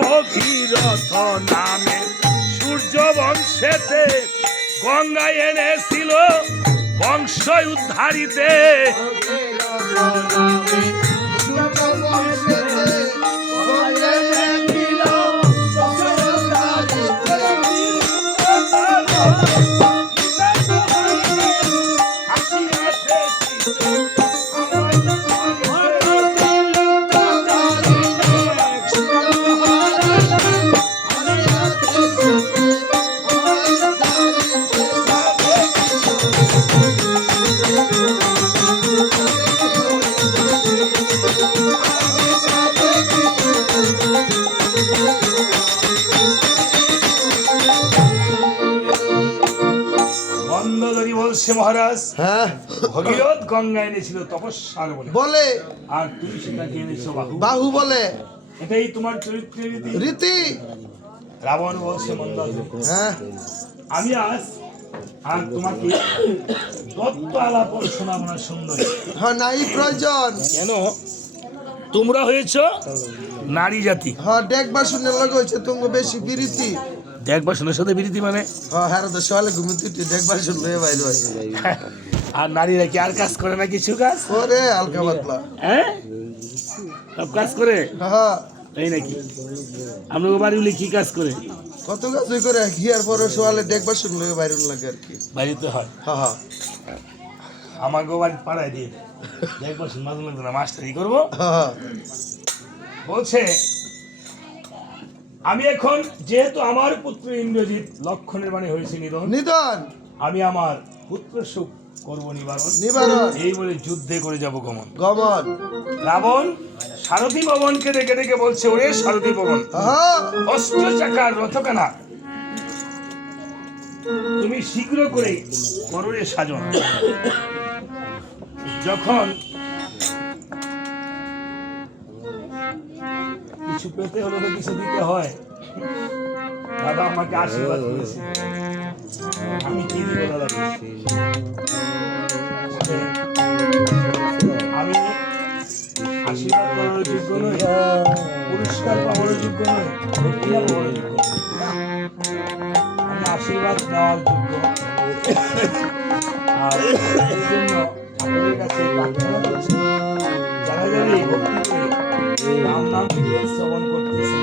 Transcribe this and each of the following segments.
ভগীরথ নামে সূর্য বংশেতে গঙ্গায় এনেছিল বংশ উদ্ধারিতে। মহারাজ হ্যাঁ ভগীরথ গঙ্গা এনেছিল তপস্যার বলে, আর তুমি সেটাকে এনেছো বাহু বলে। এটাই তোমার চরিত্রের রীতি। রাবণ বলছে মন্দার, হ্যাঁ আমি আজ আর তোমাকে তত্ত্ব আলাপ শোনাবো না সুন্দর। হ্যাঁ নাই প্রয়োজন। কেন? তোমরা হয়েছ নারী জাতি। হ্যাঁ দেখবা শুনে লাগাইছে তুমি বেশি বিরতি। দেখবা শোনার সাথে বিরতি মানে হ্যাঁ তো সকালে ঘুমিয়ে দেখবা শুনলে বাইরে হয়। আর নারীরা কি আর কাজ করে না? কিছু কাজ করে হালকা পাতলা। হ্যাঁ সব কাজ করে। হ্যাঁ এই নাকি? আমরা বাড়িগুলি কি কাজ করে? কত কাজই করে কি আর পরে সকালে দেখবা শুনলে বাইরে লাগে আর কি। বাড়িতে হয়। হ্যাঁ হ্যাঁ আমাকে বাড়ি পাড়ায় দিয়ে দেখবা শুন মাঝে মাঝে মাস্টারি করবো। হ্যাঁ বলছে আমি এখন যেহেতু আমার পুত্র ইন্দ্রজিৎ লক্ষণের বাণী হয়েছে নিধন, আমি আমার পুত্র সুখ করবো নিবারণ। এই বলে যুদ্ধে করে যাব গমন। রাবণ সারথী ভবনকে ডেকে ডেকে বলছে, ওরে সারথী ভবন, অষ্ট চাকার রথখানা তুমি শীঘ্র করে করো রে সাজন। যখন কিছু পেতে হলে তো কিছু দিতে হয়। দাদা আমাকে আশীর্বাদ করেছে, আমি কি দিব দাদা? আমি আশীর্বাদ করার যোগ্য নই, পুরস্কার পাওয়ার যোগ্য নই, দক্ষিণা পাওয়ার যোগ্য। আমি আশীর্বাদ নেওয়ার যোগ্য। আর এই জন্য আপনাদের কাছে প্রার্থনা করছি, যারা যারা এই ভক্তি করে রাম নাম শ্রবণ করতেছেন,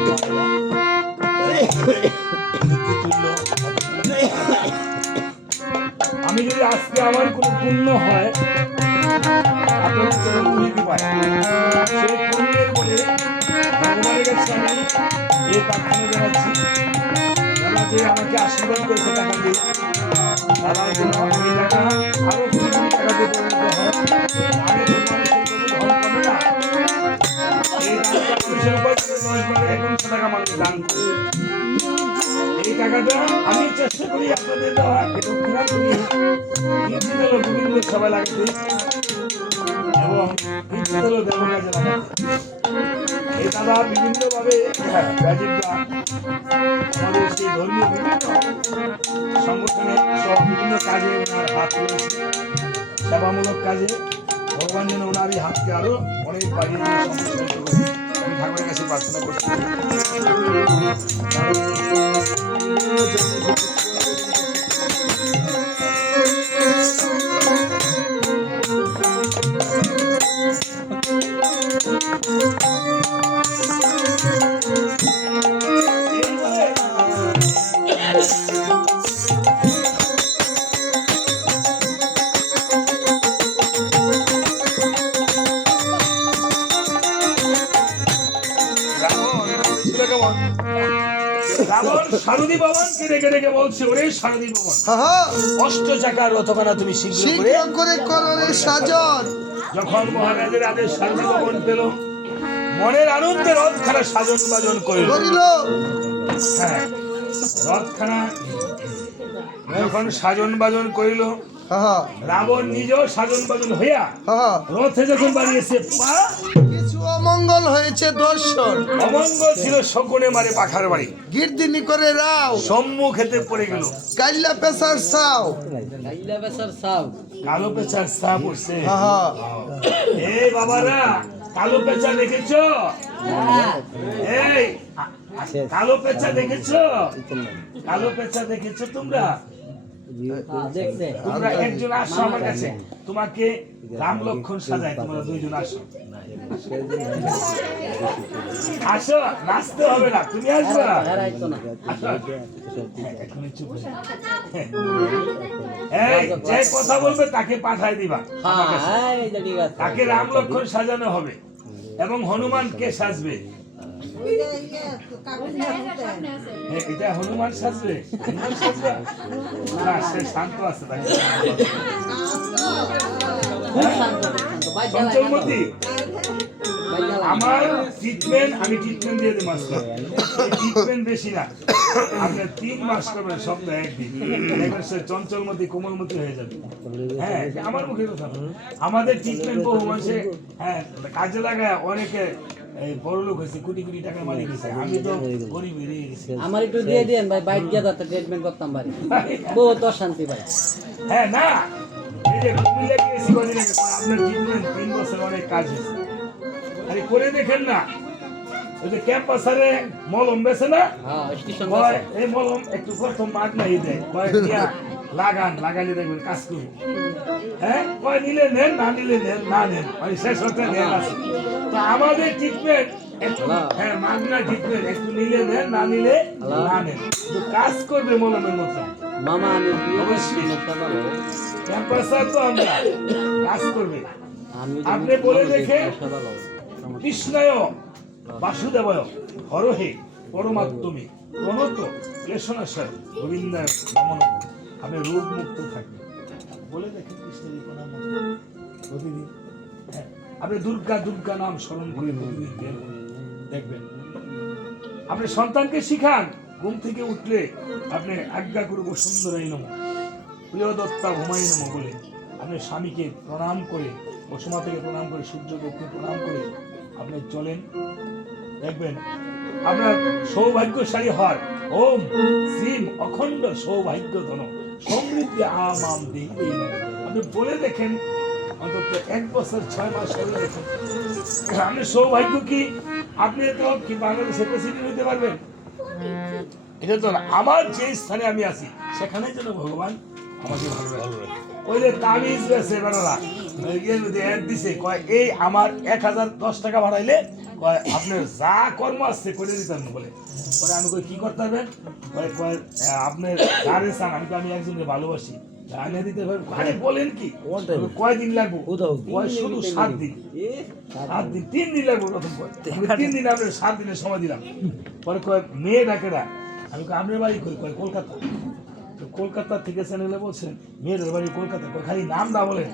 আমি যদি আজকে আমার কোনো পুণ্য হয়, আপনাদের চরণ ধুলিতে পাই, সেই পুণ্যের বলে ভগবানের কাছে আমি এই প্রার্থনা জানাচ্ছি, দাদা যে আমাকে আশীর্বাদ করেছে টাকা দিয়ে, দাদা যেন এই টাকা আরো 2 কোটি টাকাতে পরিণত হয়। আগে তো মানুষের কোনো ধন কমে না, এই টাকা মানুষের উপর 10 টাকা মানুষ দান করে। এই টাকাটা আমি চেষ্টা করি আপনাদের দেওয়া দক্ষিণা করি বিভিন্ন সবাই লাগবে এবং দেব কাজে লাগাতে। এই দাদা বিভিন্নভাবে আমাদের সেই ধর্মীয় বিভিন্ন সংগঠনে সব বিভিন্ন কাজে ওনার হাত রয়েছে, সেবামূলক কাজে। ভগবান যেন ওনার এই হাতকে আরো অনেক বাড়িয়ে দিয়ে সম্প্রসারিত করে। আমি ঠাকুরের কাছে প্রার্থনা করছি। সারথী ভবনকে ডেকে ডেকে বলছে, ওরে সারথী ভবন, অষ্ট চাকার রথখানা তুমি শীঘ্র করে করো রে সাজন। যখন মহারাজের আদেশ সারথী ভবন পেল, মনের আনন্দে রথখানা সাজন বাজন করিল। হ্যাঁ, রথখানা যখন সাজন বাজন করিল, রাবণ নিজেও সাজন বাজন হইয়া রথে যখন বাড়িয়েছে, কিছু অমঙ্গল হয়েছে দর্শন। অমঙ্গল ছিল শকুনে মারে পাখার বাড়ি, গিরদিনি করে রাও সম্মুখেতে পড়ে গেল। কাইলা পেশার সাও, কালো পেঁচার সাপ উঠছে। এই বাবারা, কালো পেঁচা দেখেছ? এই কালো পেঁচা দেখেছো? কালো পেঁচা দেখেছো তোমরা? তোমরা একজন আসো আমার কাছে, তোমাকে রাম লক্ষণ সাজায়, তোমরা দুইজন আসো। আসো, নাচতে হবে না, তুমি আসবে না। এখনই চুপ হয়ে যাও। এই যে কথা বলবে তাকে পাঠায় দিবা, তাকে রাম লক্ষণ সাজানো হবে। এবং হনুমান কে সাজবে? এটা হনুমান সাজবে? হনুমান সাজবে না, সে শান্ত আছে। তাকে চঞ্চলমতি, আমার ট্রিটমেন্ট, আমি ট্রিটমেন্ট দিয়ে দিই মাস্টার। ট্রিটমেন্ট বেশি না, আপনার 3 মাস করবেন, সপ্তাহে একদিন, দেখবেন সে চঞ্চলমতি কোমলমতি হয়ে যাবে। হ্যাঁ, আমার মুখে কথা। আমাদের ট্রিটমেন্ট বহু মানুষে কাজে লাগায়, অনেকে বড় লোক হয়েছে, কোটি কোটি টাকার মালিক হয়েছে। আমি তো গরিব হয়ে গেছি। আমার একটু দিয়ে দেন ভাই, বাইক গিয়ে যাতে ট্রিটমেন্ট করতাম ভাই, বহুত অশান্তি ভাই। হ্যাঁ না, এই যে কুমিল্লা গিয়েছি কদিন আগে, আপনার ট্রিটমেন্ট 3 বছর অনেক কাজ হয়েছে। আরে করে দেখেন না, ওই যে ক্যাম্পাসারে মলম বেছে না, হ্যাঁ স্টেশন এই মলম একটু প্রথম মাগ নাই দেয়, লাগান, লাগালে দেখবেন কাজ করবে। হ্যাঁ, কয় নিলে নেন, না নিলে নেন, না নেন, মানে শেষ হতে নেন আছে। তো আমাদের ট্রিটমেন্ট একটু, হ্যাঁ মাগনা ট্রিটমেন্ট, একটু নিলে নেন, না নিলে না নেন, তো কাজ করবে মলমের মতো। মামা আমি অবশ্যই ক্যাম্পাসার তো আমরা কাজ করবে। আমি আপনি বলে দেখে, কৃষ্ণায় বাসুদেবায় হরহে পরমাত্মে প্রণত ক্লেশনাশার গোবিন্দায় নমঃ, আপনি রোগ মুক্ত থাকবেন। বলে দেখেন কৃষ্ণের এই প্রণাম প্রতিদিন। হ্যাঁ, আপনি দুর্গা দুর্গা নাম স্মরণ করে প্রতিদিন বের করুন, দেখবেন। আপনি সন্তানকে শিখান, ঘুম থেকে উঠলে আপনি আজ্ঞা করব সুন্দরাই নমঃ, প্রিয় দত্তা ঘুমাই নমঃ বলে আপনি স্বামীকে প্রণাম করে, পশ্চিমা থেকে প্রণাম করে, সূর্যদেবকে প্রণাম করে আপনি চলেন, দেখবেন আপনার সৌভাগ্যশালী হওয়ার। ওম শ্রীম অখণ্ড সৌভাগ্য ধন সমৃদ্ধি আম দেখবে। আপনি বলে দেখেন, অন্তত 1 বছর 6 মাস করে দেখেন, আপনি সৌভাগ্য কি, আপনি তো কি বাংলাদেশের প্রেসিডেন্ট হতে পারবেন? এটা তো না। আমার যে স্থানে আমি আছি সেখানে যেন ভগবান আমাকে ভালো রাখে। ওই যে তাবিজ বেছে বেড়ারা দিছে, কয় এই আমার 1010 টাকা বাড়াইলে আপনার যা কর্ম আসছে করে দিতাম বলে। পরে আমি কই কি করতে হবে? কয় আপনার যারে চান, আমি তো আমি একজনকে ভালোবাসি, আনে দিতে পারবেন। আরে বলেন কি, কয়দিন লাগবো? কয় শুধু 7 দিন। 7 দিন, 3 দিন লাগবো প্রথম। 3 দিন আপনার 7 দিনের সময় দিলাম। পরে কয় মেয়ে ডাকে না, আমি কই আপনার বাড়ি কই? কয় কলকাতা। কলকাতা থেকে চ্যানেলে বলছেন মেয়ের বাড়ি কলকাতা, খালি নাম না বলেন।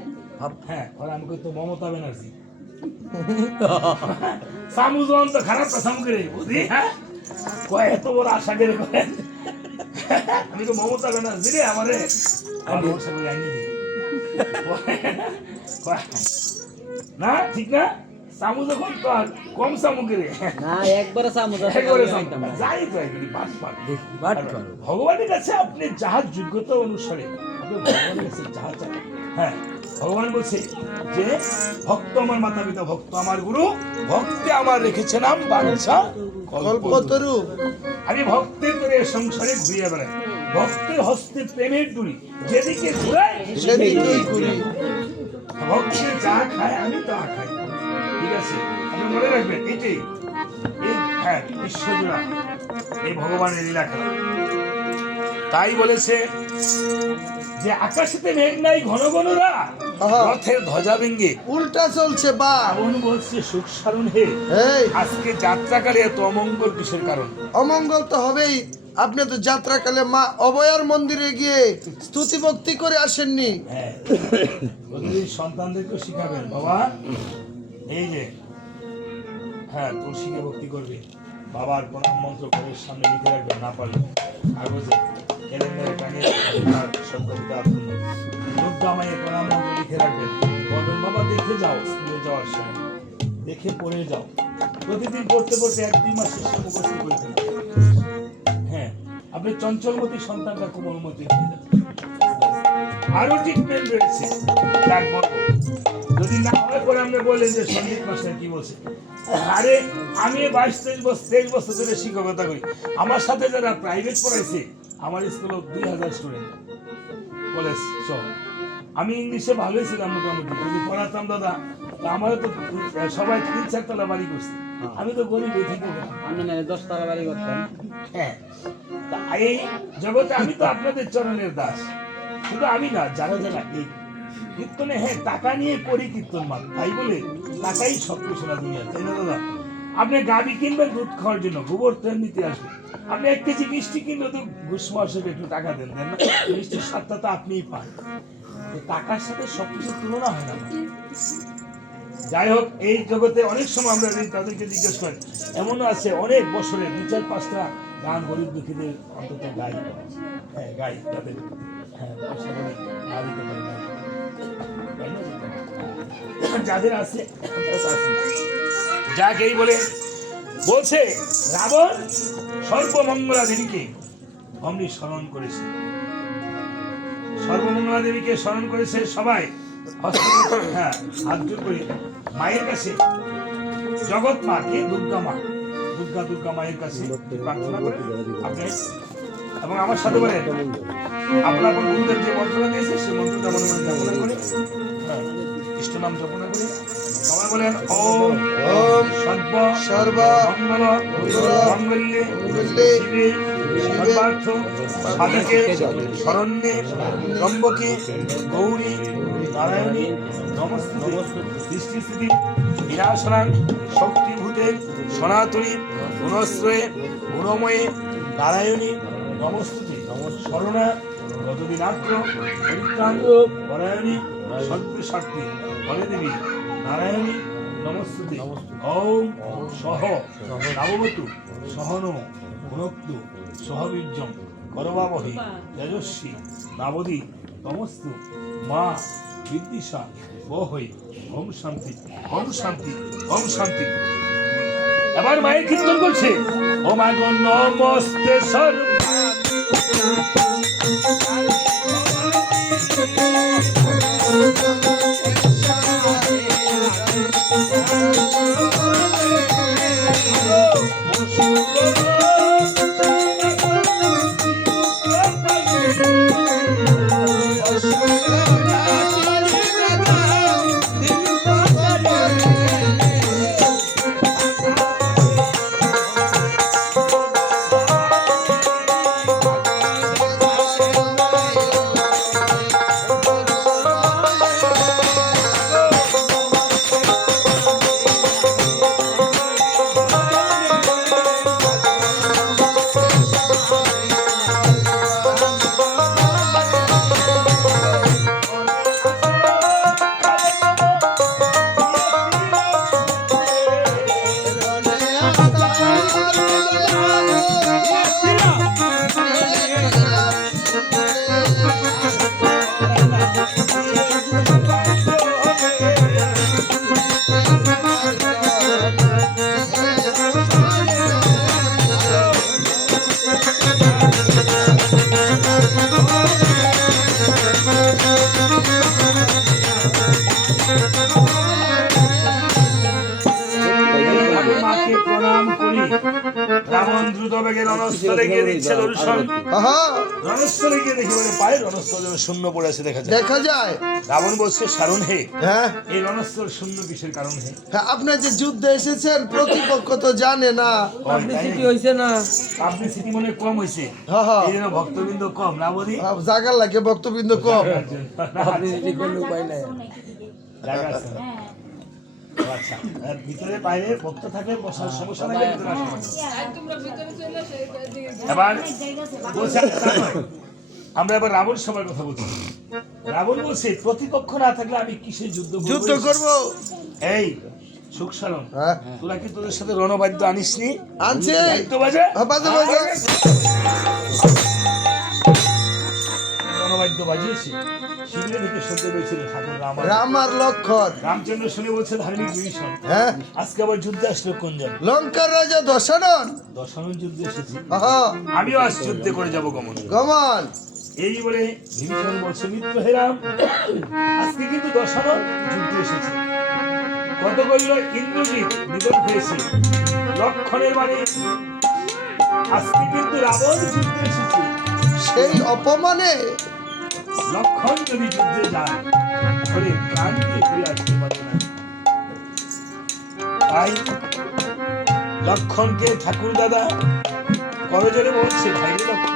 হ্যাঁ, আমি কই তো মমতা ব্যানার্জি। সামুজন তো খারাপ কথা করে বুঝি। হ্যাঁ, কয় এত বড় আশা করে করেন। আমি তো মমতা ব্যানার্জি রে, আমারে না ঠিক না। সামু যখন তো আর কম সামু করে না, একবারে সামু যাই তো ভগবানের কাছে আপনি যাহার যোগ্যতা অনুসারে আপনি ভগবানের কাছে যাহা চান। হ্যাঁ, ভগবান বলছে যে ভক্ত আমার মাতা পিতা, ভক্ত আমার গুরু, ভক্তে আমার রেখেছে নাম বাঞ্ছা কল্পতরু। আমি ভক্তের করে সংসারে ঘুরিয়ে বেড়াই, ভক্তের হস্তে প্রেমের ডুরি, যেদিকে ঘুরাই সেদিকেই ঘুরি। ভক্তের যা খায় আমি তা খাই। ঠিক আছে, আপনি মনে রাখবেন এটাই। এই হ্যাঁ, বিশ্বজোড়া এই ভগবানের লীলা খেলা। তাই বলেছে যে আকাশেতে মেঘ নাই ঘন ঘনরা, রথের ধ্বজা ভেঙ্গে উল্টা চলছে বা রাবণ বলছে সুখ সারণ হে। আজকে যাত্রাকালে এত অমঙ্গল কিসের কারণ? অমঙ্গল তো হবেই। আপনি তো যাত্রাকালে মা অভয়ার মন্দিরে গিয়ে স্তুতি ভক্তি করে আসেননি? হ্যাঁ, প্রতিদিন সন্তানদেরকে শিখাবেন, বাবা এই যে হ্যাঁ তুলসীকে ভক্তি করবে, বাবার প্রণাম মন্ত্র ঘরের সামনে লিখে রাখবেন, না পারলে কাগজে ক্যালেন্ডারে টাঙিয়ে প্রণাম মন্ত্র লিখে রাখবেন। বলবেন বাবা দেখে যাও, স্কুলে যাওয়ার সময় দেখে পড়ে যাও। প্রতিদিন পড়তে পড়তে 1-2 মাসের সময় মুখস্থ করে ফেলবেন। হ্যাঁ, আপনি চঞ্চলমতি সন্তানটা কোমলমতি হয়ে যাবে। আরো ট্রিটমেন্ট রয়েছে, তারপর যদি না হয় পরে আপনি আমাকে বললেন যে সন্দীপ মাস্টার কি বলছে, আরে আমি 22-23 বছর ধরে শিক্ষকতা করি, আমার সাথে যারা প্রাইভেট পড়াইছে আমার স্কুলে 2000 স্টুডেন্ট কলেজ সব। আমি ইংলিশে ভালোই ছিলাম মোটামুটি, যদি পড়াতাম দাদা আমার তো সবাই 3-4 তলা বাড়ি করছে, আমি তো গরিব হয়ে থেকে গেলাম। আপনি না 10 টাকা বাড়ি করতেন। হ্যাঁ, তা এই জগতে আমি তো আপনাদের চরণের দাস। শুধু আমি না, যারা যারা এই কীর্তনে হ্যাঁ টাকা নিয়ে করি কীর্তন মান, তাই বলে টাকাই সব কিছু না দুনিয়া, তাই না দাদা? আপনি গাড়ি কিনবেন দুধ খাওয়ার জন্য, গোবর ট্রেন নিতে আসবেন, আপনি 1 কেজি মিষ্টি কিনলে তো ঘুষ মাসে একটু টাকা দেন, দেন না? মিষ্টির স্বাদটা তো আপনিই পান, তো টাকার সাথে সবকিছু তুলনা হয় না। যাই হোক, এই জগতে অনেক সময় আমরা তাদেরকে জিজ্ঞেস করি, এমনও আছে অনেক বছরে 2-4-5টা গান গরিব দুঃখীদের অন্তত গাই, হ্যাঁ গাই, তাদের হ্যাঁ পয়সা করে না দিতে পারে না, তাই না? যাদের আছে যাকে এই বলে বলছে রাবণ সর্বমঙ্গলা দেবীকে অমনি স্মরণ করেছে, সর্বমঙ্গলা দেবীকে স্মরণ করেছে সবাই, হ্যাঁ হাত জোড় করে মায়ের কাছে, জগৎ মা কে দুর্গা মা, দুর্গা মায়ের কাছে প্রার্থনা করে আপনি এবং আমার সাথে বলেন আপনার গুরুদেব যে মন্ত্রটা দিয়েছে সেই মন্ত্রটা মনে মনে জপনা করে, ইষ্ট নাম জপনা করে সবাই বলেন ওম ওম সর্ব মঙ্গল মঙ্গলে শিবে সর্বার্থ সাধকে শরণ্যে ত্রম্বকে গৌরী নারায়ণী নমস্তুতে সৃষ্টি স্থিতি বিনাশনাং শক্তিভূতে সনাতনী গুণশ্রয়ে গুণময়ে নারায়ণী নমস্তুতে শরণা গতদিনাত্র পরিত্রাণ পরায়ণী সর্বশক্তি বলে দেবী নারায়ণী নমস্তুতে ওম সহ নববতু সহনো গুণক্তু সহবীর্যম করবাবহে তেজস্বী নাবদী নমস্তু মা বিদ্বিষা বহৈ ওম শান্তি ওম শান্তি ওম শান্তি। এবার মায়ের কীর্তন করছে, ও মা গো নমস্তে সর্বা রাবণ দ্রুত বেগে রণস্থলে গিয়ে দিচ্ছে দর্শন, রণস্থলে গিয়ে দেখি বলে পায়ে রণস্থল শূন্য পড়ে আছে দেখা যায়। রাবণ বলছে সারণ হে, হ্যাঁ এই রণস্থল শূন্য কিসের কারণ হে? হ্যাঁ, আপনি যে যুদ্ধে এসেছেন প্রতিপক্ষ তো জানে না, পাবলিসিটি হইছে না, পাবলিসিটি মনে কম হয়েছে, এই জন্য ভক্তবৃন্দ কম না বলি, জাগার লাগে ভক্তবৃন্দ কম। পাবলিসিটি কোন উপায় নাই। জায়গা আছে না? আচ্ছা, আর ভিতরে বাইরে ভক্ত থাকে, বসার সমস্যা নাই, ভিতরে আসা এবার বলছে আমরা এবার রাবণ সবার কথা বলছি। রাবণ বলছে প্রতিপক্ষ না থাকলে আমি কিসে যুদ্ধ করব? এই সুখ সারণ, তোরা কি তোদের সাথে রণবাদ্য আনিসনি? আনছে তো বাজে রণবাদ্য বাজিয়েছি, শিবিরে থেকে শুনতে পেয়েছিল ঠাকুর রাম আর লক্ষণ। রামচন্দ্র শুনে বলছে ধার্মিক বিভীষণ, হ্যাঁ আজকে আবার যুদ্ধে আসলো কোনজন? লঙ্কার রাজা দশানন। দশানন যুদ্ধে এসেছি, আমিও আজ যুদ্ধে করে যাব গমন। এই বলে বিভীষণ বলছে মিত্র হে রাম, আজকে কিন্তু দশানন যুদ্ধে এসেছে, কত বলল ইন্দ্রজিৎ নিধন হয়েছে লক্ষণের বাণী আজকে কিন্তু রাবণ যুদ্ধে এসেছে সেই অপমানে লক্ষণ যদি যুদ্ধে যায় তাহলে প্রাণ দিয়ে ফিরে আসতে পারবে না তাই লক্ষণকে ঠাকুর দাদা করজোরে বলছে ভাই রে লক্ষণ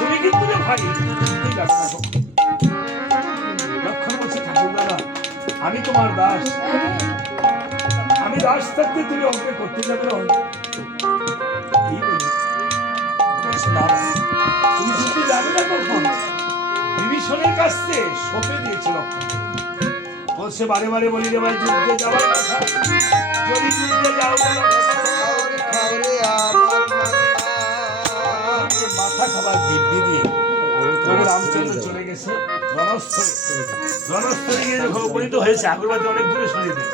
তুমি কিন্তু রে ভাই তুই যাস না কখনো। লক্ষণ বলছে ঠাকুর দাদা আমি তোমার দাস আমি দাস থাকতে তুমি অগ্রে করতে যাবে না এই বলে বলছে, না, না, তুমি যুদ্ধে যাবে না কখন বিভীষণের কাছ থেকে সঁপে দিয়েছে লক্ষণ বলছে বারে বারে বলি রে ভাই যুদ্ধে যাওয়ার কথা যদি যুদ্ধে যাও বলো খাওরে আমার মাথা খাবার দিব্যি দিয়ে প্রভু রামচন্দ্র চলে গেছে রণস্থলে রণস্থলে গিয়ে যখন উপনীত হয়েছে আগরবাতি অনেক দূরে সরিয়ে দেয়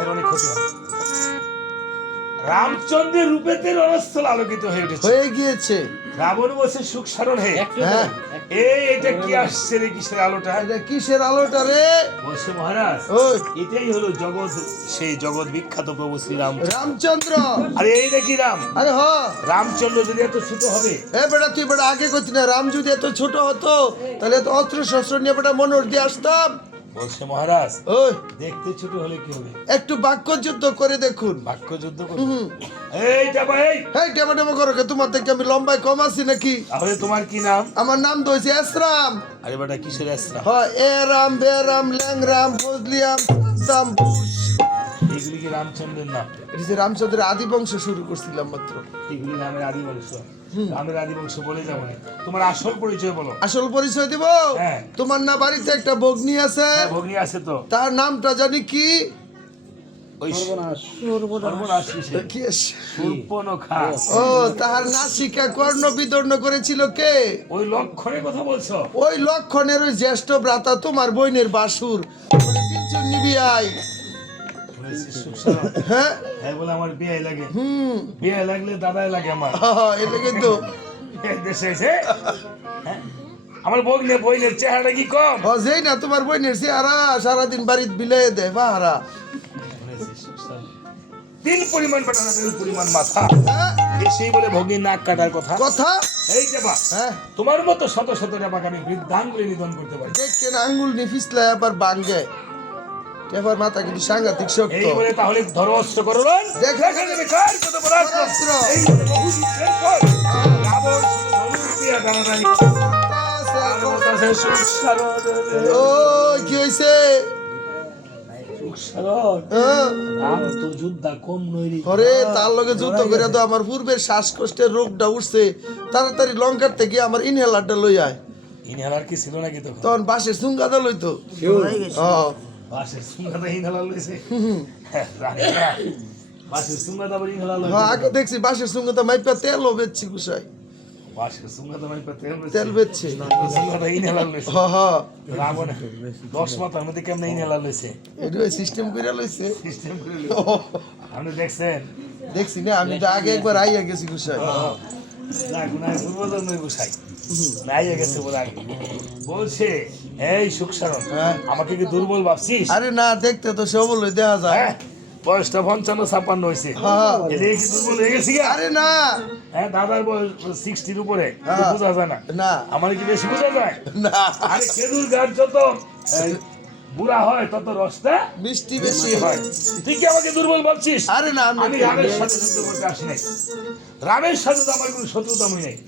এর অনেক ক্ষতি হয় রামচন্দ্রের রূপেতে রণস্থল আলোকিত হয়ে উঠেছে হয়ে গিয়েছে। রাবণ বসে সুখ সারণ হে একটু হ্যাঁ। এটা কি আসছে রে কিসের আলোটা এটা কিসের আলোটা রে? বলছে মহারাজ ওই এটাই হলো জগৎ সেই জগৎ বিখ্যাত প্রভু শ্রীরাম রামচন্দ্র। আরে এই দেখি রাম আরে হ রামচন্দ্র যদি এত ছোট হবে এ বেটা তুই বেটা আগে করতি না, রাম যদি এত ছোট হতো তাহলে এত অস্ত্র শস্ত্র নিয়ে বেটা মনোর দিয়ে আসতাম। বলছে মহারাজ ওই দেখতে ছোট হলে কি হবে একটু বাক্য যুদ্ধ করে দেখুন। বাক্য যুদ্ধ করবে এই যাবা এই হ্যাঁ টেমা টেমা করো কে? তোমার থেকে আমি লম্বায় কম আছি নাকি? তাহলে তোমার কি নাম আমার নাম তো হয়েছে এসরাম। আরে বেটা কিসের আশ্রা হয় এ রাম বে রাম ল্যাংরাম ফজলিয়াম দাম বুশ। এগুলি কি রামচন্দ্রের নাম এটা যে রামচন্দ্রের আদি বংশ শুরু করছিলাম মাত্র। এগুলি নামের আদি বংশ রামের আদি বংশ বলে যাবো না তোমার আসল পরিচয় বলো আসল পরিচয় দিব? হ্যাঁ। তোমার না বাড়িতে একটা ভগ্নী আছে, হ্যাঁ, ভগ্নী আছে তো তার নামটা জানি কি? ওই সর্বনাশ কিসের? কি আছে? শূর্পণখা। ও তাহার নাসিকা কর্ণ বিদর্ণ করেছিল কে? ওই লক্ষণের কথা বলছো ওই লক্ষণের ওই জ্যেষ্ঠ ভ্রাতা তোমার বোনের বাসুর নিবি আই। শুনেছি, সুখসারণ। হ্যাঁ হ্যাঁ বলে আমার বিয়ে লাগে হুম বিয়ে লাগলে দাদাই লাগে আমার এটা কিন্তু এই দেশে এসে হ্যাঁ? আমার বইনের চেহারাটা কি কম যেই না তোমার বোনের চেহারা সারাদিন বাড়িতে বিলে দেয় বাহারা। শুনেছি, সুখসারণ। তিল পরিমাণ পাটা না তিল পরিমাণ মাথা হ্যাঁ এসেই বলে ভগ্নীর নাক কাটার কথা কথা এই যাবা হ্যাঁ তোমার মতো শত শত টাকাকে আমি বৃদ্ধাঙ্গুলি নিধন করতে পারি দেখেন আঙ্গুল নি ফিসলায় আবার বাঙ্গে এবার মাথা কিন্তু সাংঘাতিক শক্ত। এই বলে তাহলে ধরো অস্ত্র করো দেখা যাবে কার কত বড় অস্ত্র। অস্ত্র। এই বলে বহু যুদ্ধের পর রাবণ শুধু ধনুক দিয়ে টানাটানি আর বলতেছে, সুখসারণ রে, ও কি হইছে? সুখসারণ, হ্যাঁ আমি তো যোদ্ধা কম নই রে। ওরে তার লগে যুদ্ধ করে তো আমার পূর্বের শ্বাসকষ্টের রোগটা উঠছে। তাড়াতাড়ি লঙ্কার থেকে আমার ইনহেলারটা লই আয়। ইনহেলার কি ছিল নাকি তখন? তখন বাসের সুঙ্গাদা লইতো। বাসের সুঙ্গাদা ইনহেলার লইছে। জানি না। বাসের সুঙ্গাদা আবার ইনহেলার লইছে। হ্যাঁ আগে দেখছি বাসের সুঙ্গাদা মাইপা তেলও বেচছি গুছাই বাসের সুঙ্গাদা মানে তেল লইছে। তেল বেচছে। সুঙ্গাদা ইনহেলার লইছে। হ হ রাবণ 10 মাথার মধ্যে কেমনে ইনহেলার লইছে? এটা সিস্টেম করে লইছে। সিস্টেম করে লইছে। আপনি দেখছেন? দেখছি না আমি তো আগে একবার আইয়া গেছি গুছাই। না গুনাহ পূর্বজন্মই গুছাই। নাইয়া গেছে বলে আগে। বলছে এই সুখসারণ হ্যাঁ। আমাকে কি দুর্বল ভাবছিস? আরে না দেখতে তো সবলই দেখা যায়। হ্যাঁ বয়সটা 55-56 হয়েছে হ্যাঁ। এদিকে কি দুর্বল হয়ে গেছি গা? আরে না হ্যাঁ দাদার বয়স 60 উপরে হ্যাঁ। বোঝা যায় না না আমার কি বেশি বোঝা যায়? না আরে খেজুর গাছ যত এই, বুড়া হয় তত রসটা মিষ্টি বেশি বেশি হয় তুই কি আমাকে দুর্বল ভাবছিস? আরে না আমি রামের সাথে যুদ্ধ করতে আসি নাই রামের সাথে তো আমার কোনো শত্রুতা নেই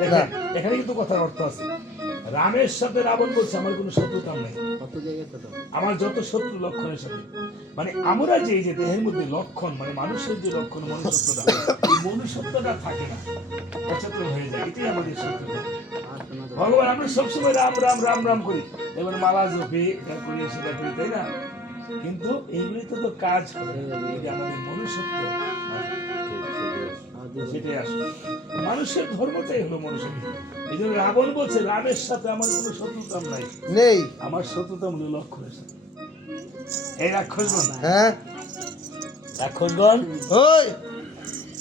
দেখেন এখানে কিন্তু কথার অর্থ আছে রামের সাথে রাবণ বলছে আমার কোনো শত্রুতা নেই কত জায়গায় তো আমার যত শত্রু লক্ষণের সাথে মানে আমরা যে এই যে দেহের মধ্যে লক্ষণ মানে মানুষের যে লক্ষণ মনুষ্যত্বটা এই মনুষ্যত্বটা থাকে না অচেতন হয়ে যায় এটাই আমাদের শত্রুতা ভগবান আমরা সবসময় রাম রাম রাম রাম করি এবার মালা জপি এটা করি সেটা করি তাই না কিন্তু এইগুলি তো কাজ করে এই যে আমাদের মনুষ্যত্ব সেটাই আসলে মানুষের ধর্মটাই হলো মনুষ্য এই জন্য রাবণ বলছে রামের সাথে আমার কোনো শত্রুতা নাই নেই। আমার শত্রুতা হলো লক্ষণের সাথে এই রাক্ষসগণ হ্যাঁ রাক্ষসগণ ওই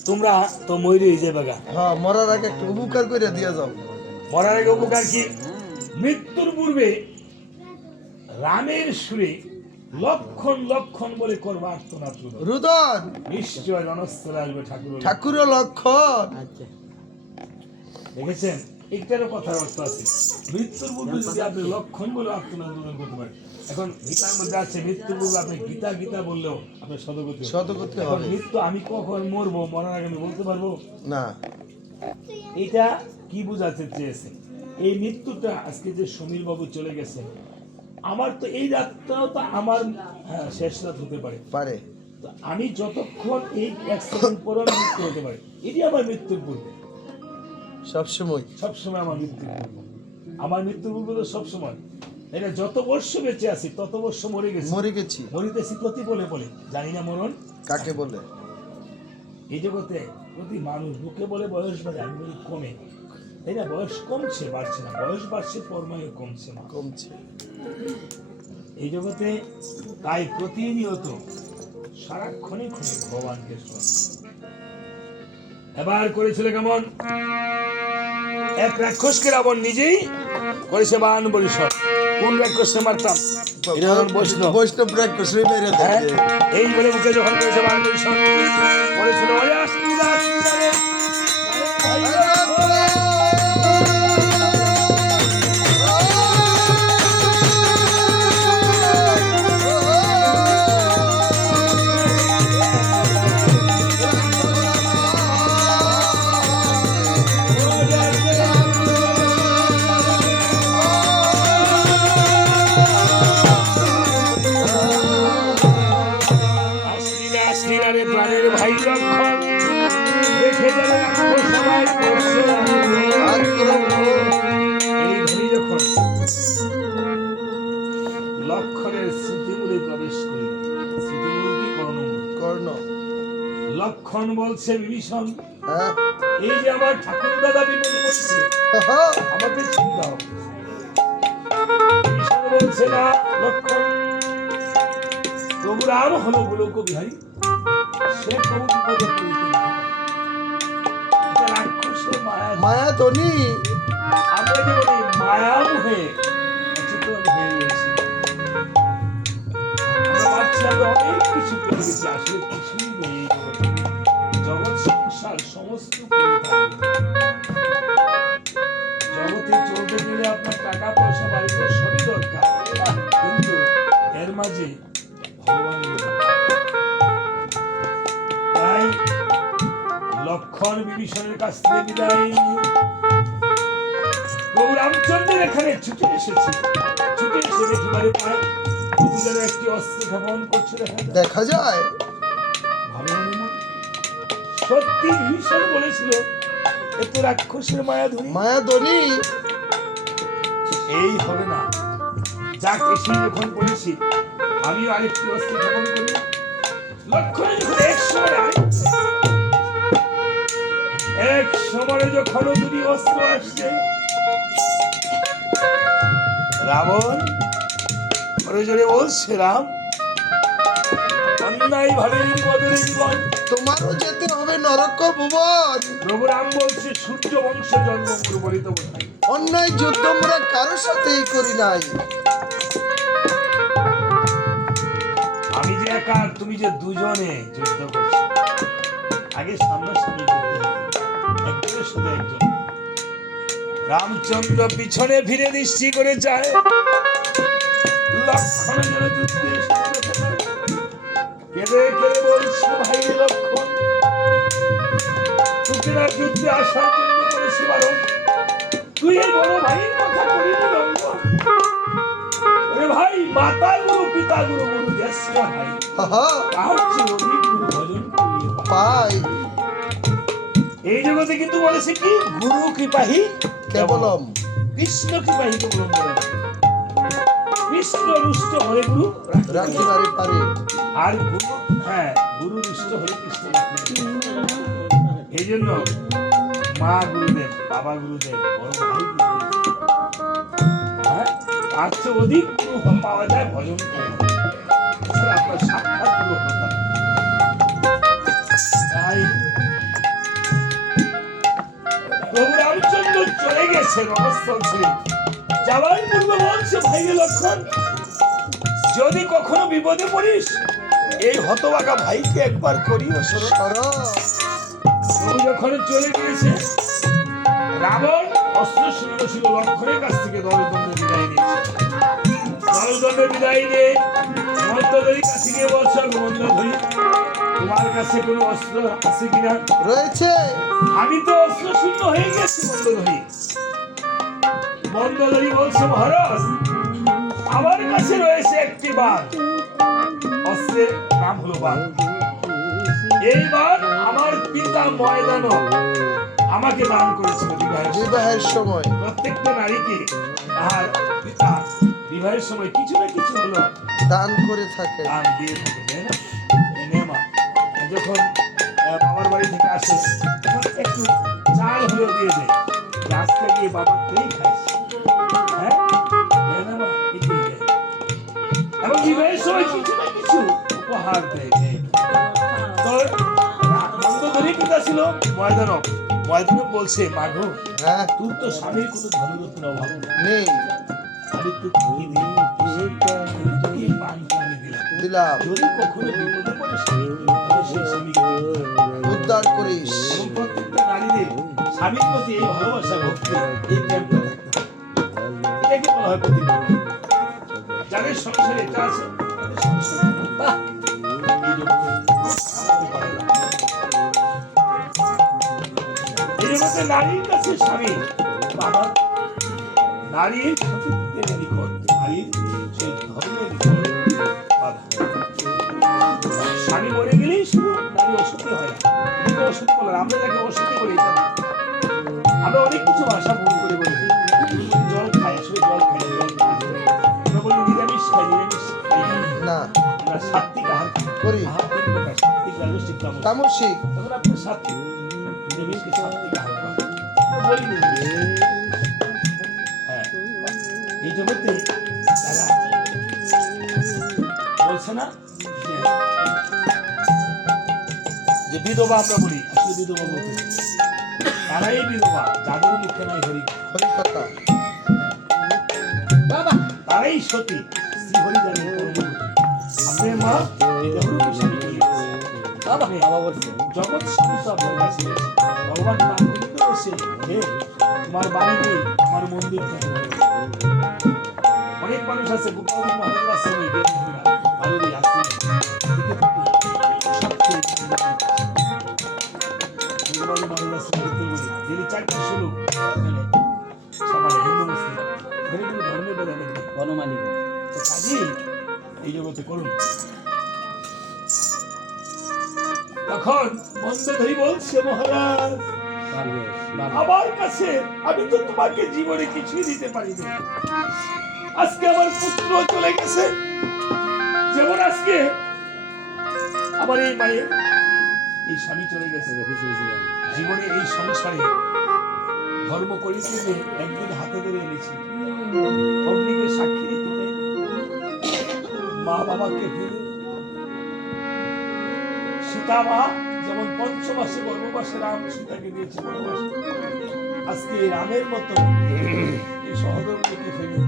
তোমরা তো ময়ূরী যে বাগা হ্যাঁ মরার আগে একটু উপকার করে দিয়ে যাও। মরার আগে উপকার কি মৃত্যুর পূর্বে রামের সুরে লক্ষণ লক্ষণ বলে করবা আর্তনাদ রুদন নিশ্চয় রণস্থলে আসবে ঠাকুর। ঠাকুরও লক্ষণ। আচ্ছা দেখেছেন একটারও কথার অর্থ আছে, মৃত্যুর পূর্বে যদি আপনি লক্ষণ বলে আর্তনাদ করতে পারেন। এখন গীতার মধ্যে আছে মৃত্যুর পূর্বে আপনি গীতা গীতা বললেও আপনি সদগতি হবে। শতগতি এখন হবে মৃত্যু আমি কখন মরবো, মরার আগে আমি বলতে পারবো না। এটা কি বোঝাতে চেয়েছে? এই মৃত্যুটা আজকে যে সমীর বাবু চলে গেছে, আমার তো এই রাতটাও তো আমার শেষ রাত হতে পারে। পারে তো আমি যতক্ষণ এই 1 সেকেন্ড পরে মৃত্যু হতে পারে, এটি আমার মৃত্যুর পূর্বে, সবসময় সবসময় আমার মৃত্যুর পূর্বে। আমার মৃত্যুর পূর্বে তো সবসময়, এটা যত বর্ষ বেঁচে আছি তত বর্ষ মরে গেছি, মরে গেছি। মরিতেছি প্রতি বলে বলে, জানি না মরণ কাকে বলে? এই জগতে প্রতি মানুষ লোকে বলে বয়স বাড়ে, আমি বলি কমে, তাই না? বয়স কমছে বাড়ছে না, বয়স বাড়ছে পরমায়ু কমছে না, কমছে। এই জগতে। তাই প্রতিনিয়ত সারাক্ষণে ক্ষণে ভগবানকে স্মরণ। এবার করেছিল কেমন? এক রাক্ষসকে রাবণ নিজেই করেছে বান পরিষদ। কোন রাক্ষসকে মারতাম? এটা হলো বৈষ্ণব। বৈষ্ণব রাক্ষস মেরে হ্যাঁ, দেয়। এই বলে মুখে যখন করেছে বান পরিষদ, বলেছিল ওরে আসমিরা, আসমিরা রে, আরে ভাই আসমিরা, আসমিরা রে, প্রাণের ভাই লক্ষণ, দেখে যাবে রাক্ষস সবাই করছে। এই ধনী যখন লক্ষণের স্মৃতিমূলে প্রবেশ করিল, স্মৃতিমূল কি কর্ণমূল? কর্ণ। লক্ষণ বলছে বিভীষণ, হ্যাঁ এই যে আমার ঠাকুর দাদা বিপদে পড়ছে, আমাকে চিন্তা হবে। বিভীষণ বলছে না লক্ষণ, প্রভু রাম হলো গোলক বিহারী, সে প্রভু বিপদে পড়িতে না পারে। এটা রাক্ষসের মায়া। মায়া তনি আমরা যে বলি মায়ামোহে অচেতন হয়ে গেছি, আমরা ভাবছি আমরা অনেক কিছু পেয়ে গেছি, আসলে কিছুই নেই এই জগতে। জগৎ সংসার সমস্ত পড়ে থাকবে। জগতে চলতে গেলে আপনার টাকা পয়সা বাড়ি ঘর সবই দরকার, কিন্তু এর মাঝে ভগবানের দরকার। তাই লক্ষণ বিভীষণের কাছ থেকে বিদায় নিয়ে প্রভু রামচন্দ্রের এখানে ছুটে এসেছে। ছুটে এসে দেখিবারে পায় প্রভু যেন একটি অস্ত্র ক্ষেপণ করছে দেখা যায়। ভালো মনে মনে। সত্যি বিভীষণ বলেছিল এত রাক্ষসের মায়া ধরি, মায়া ধনি এই হবে না, যাক এসে যখন বলেছি আমিও আরেকটি অস্ত্র ক্ষেপণ করি। লক্ষণে যখন এক সময় যখন দুটি অস্ত্র আসছে, রাবণ জোরে বলছে রাম অন্যায় ভাবে বদলে জীবন, তোমারও যেতে হবে নরক ভুবন। প্রভু রাম বলছে সূর্য বংশ জন্ম বলিত বোঝাই, অন্যায় যুদ্ধ আমরা কারোর সাথেই করি নাই। আমি যে একা আর তুমি যে দুজনে যুদ্ধ করছো, আগে সামনাসামনি যুদ্ধ হবে, একজনের সাথে একজন। রামচন্দ্র পিছনে ফিরে দৃষ্টি করে যায়, লক্ষণ যেন যুদ্ধে কেঁদে কেঁদে বলছে ভাই লক্ষণ, তোকে না যুদ্ধে আসার জন্য করেছি বারণ, তুই এই বড় ভাইয়ের কথা করিনি লঙ্ঘন। ওরে ভাই, মাতা গুরু পিতা গুরু গুরু জ্যেষ্ঠ ভাই, তার চেয়ে অধিক গুরু ভজন করিয়ে পাই। এই জগতে কিন্তু বলেছে কি গুরু কৃপাহি কেবলম, কৃষ্ণ কৃপাহি কেবলম বলে। কৃষ্ণ রুষ্ট হলে গুরু রাখিবারে পারে। আর গুরু, হ্যাঁ গুরু রুষ্ট হলে কৃষ্ণ রাখিবারে। এই জন্য মা গুরুদেব, বাবা গুরুদেব, বড় ভাই গুরুদেব, হ্যাঁ তার চেয়ে অধিক গুরু পাওয়া যায় ভজন করে। আপনার সাক্ষাৎ গুরু হতে পারে। তাই প্রভু রামচন্দ্র চলে গেছে রণস্থল ছেড়ে, যাওয়ার পূর্বে বলছে ভাই লক্ষণ যদি কখনো বিপদে পড়িস এই হতভাগা ভাইকে একবার করিও স্মরণ। করো। প্রভু যখন চলে গিয়েছে, রাবণ অস্ত্র শূন্য ছিল, লক্ষণের কাছ থেকে দলদণ্ড বিদায় নিয়েছে। দলদণ্ড বিদায় নিয়ে মন্দোদরীর কাছে গিয়ে বলছে, মন্দোদরী তোমার কাছে কোনো অস্ত্র আছে কিনা? রয়েছে। আমি তো অস্ত্র শূন্য হয়ে গেছি মন্দোদরী। মন্দোদরী বলছে, মহারাজ আমার কাছে রয়েছে একটি বাণ, অস্ত্রের নাম হলো বাণ। এই বাণ আমার পিতা ময়দানব আমাকে দান করেছিল বিবাহের সময়। প্রত্যেকটা নারীকে তার পিতা বিবাহের সময় কিছু না কিছু হলো দান করে থাকে। দান দিয়ে থাকে, তাই না? এই নিয়ম। যখন বাবার বাড়ি থেকে আসে তখন একটু চাল হলেও দিয়ে দেয়, আজকে গিয়ে বাবার পেয়েই খাইছে। হ্যাঁ, এই নিয়ম, এটাই দেয়। এবং বিবাহের সময় কিছু না কিছু উপহার দেয়। তো মন্দোদরীর পিতা ছিল ময়দানব। ময়দানব বলছে, মাগো হ্যাঁ, তোর তো স্বামীর কোনো ধনরত্নের অভাব নেই। আমি তো কি দিই, এই বাণটা আমি দিলাম। যদি কখনো বিপদে পড়ে তাহলে সেই স্বামীকে উদ্ধার করিস। এবং প্রত্যেকটা নারীদের স্বামীর প্রতি এই ভালোবাসা, ভক্তি, এই প্রেমটা থাকতে হবে। এটাকে বলা হয় প্রতিজ্ঞা। যাদের সংসারে এটা আছে তাদের সংসারে বাহ, এই জগতে খারাপ হতে পারে না। এই জগতে নারীর কাছে স্বামী বাবা, নারীর সতীত্বের নিকট, নারীর সেই ধর্মের নিকট বাধা। স্বামী মরে গেলেই শুধু নারী অসতী হয় না। কিন্তু অসতী বলে না। আমরা যাকে অসতী বলি এটা না। আমরা অনেক কিছু ভাষা ভুল করে বলি। জল খায়, আসলে জল খাই না, জল খাই না। আমরা বলি নিরামিষ খাই, নিরামিষ খাই না। আমরা সাত্বিক আহার করি। আহার তিন প্রকার, সাত্বিক, রাজসিক, তামসিক। তামসিক। তখন আপনি সাত্বিক, নিরামিষকে সাত্বিক আহার করেন। আমরা বলি নিরামিষ। হ্যাঁ, এই জগতে যারা বলছে না যে বিধবা, আমরা বলি আসলে বিধবা বলতে তারাই বিধবা যাদের মুখে নাই হরি হরিকথা। বাবা তারাই সতী, শ্রী হরি জানেন পরমহংস। আপনার মা এই দেহরূপী স্বামীকে নিয়েছে। বাবা বাবা বলছে জগৎ স্বামী তো আপনার কাছে রয়েছে। ভগবান নাম করতে বসে, হে তোমার বাড়ি নেই, আমার মন্দির থেকে অনেক মানুষ আছে গোপাল মহারাজের আশ্রমে গিয়ে আলোরই আশ্রমে গোপাল মহারাজ আশ্রমে বলি যিনি 4টি শ্লোক এখানে সবাই হিন্দু মুসলিম এখানে কোনো ধর্মের ভেদাভেদ নেই। বনমালী তো কাজেই এই জগতে করুন। তখন মন্দোদরী বলছে, মহারাজ আমার কাছে আমি তো তোমাকে জীবনে কিছুই দিতে পারিনি। আজকে আমার পুত্র চলে গেছে, যেমন আজকে আমার এই মায়ের এই স্বামী চলে গেছে। জীবনে এই সংসারে ধর্ম করিতে যে একদিন হাতে ধরে এনেছি, অগ্নিকে সাক্ষী রেখে দেয়, মা বাবাকে ফেলে সীতা মা যেমন 5 মাসে গর্ভবাসে রাম সীতাকে দিয়েছে বনবাস, আজকে এই রামের মতো এই সহধর্মীকে ফেলে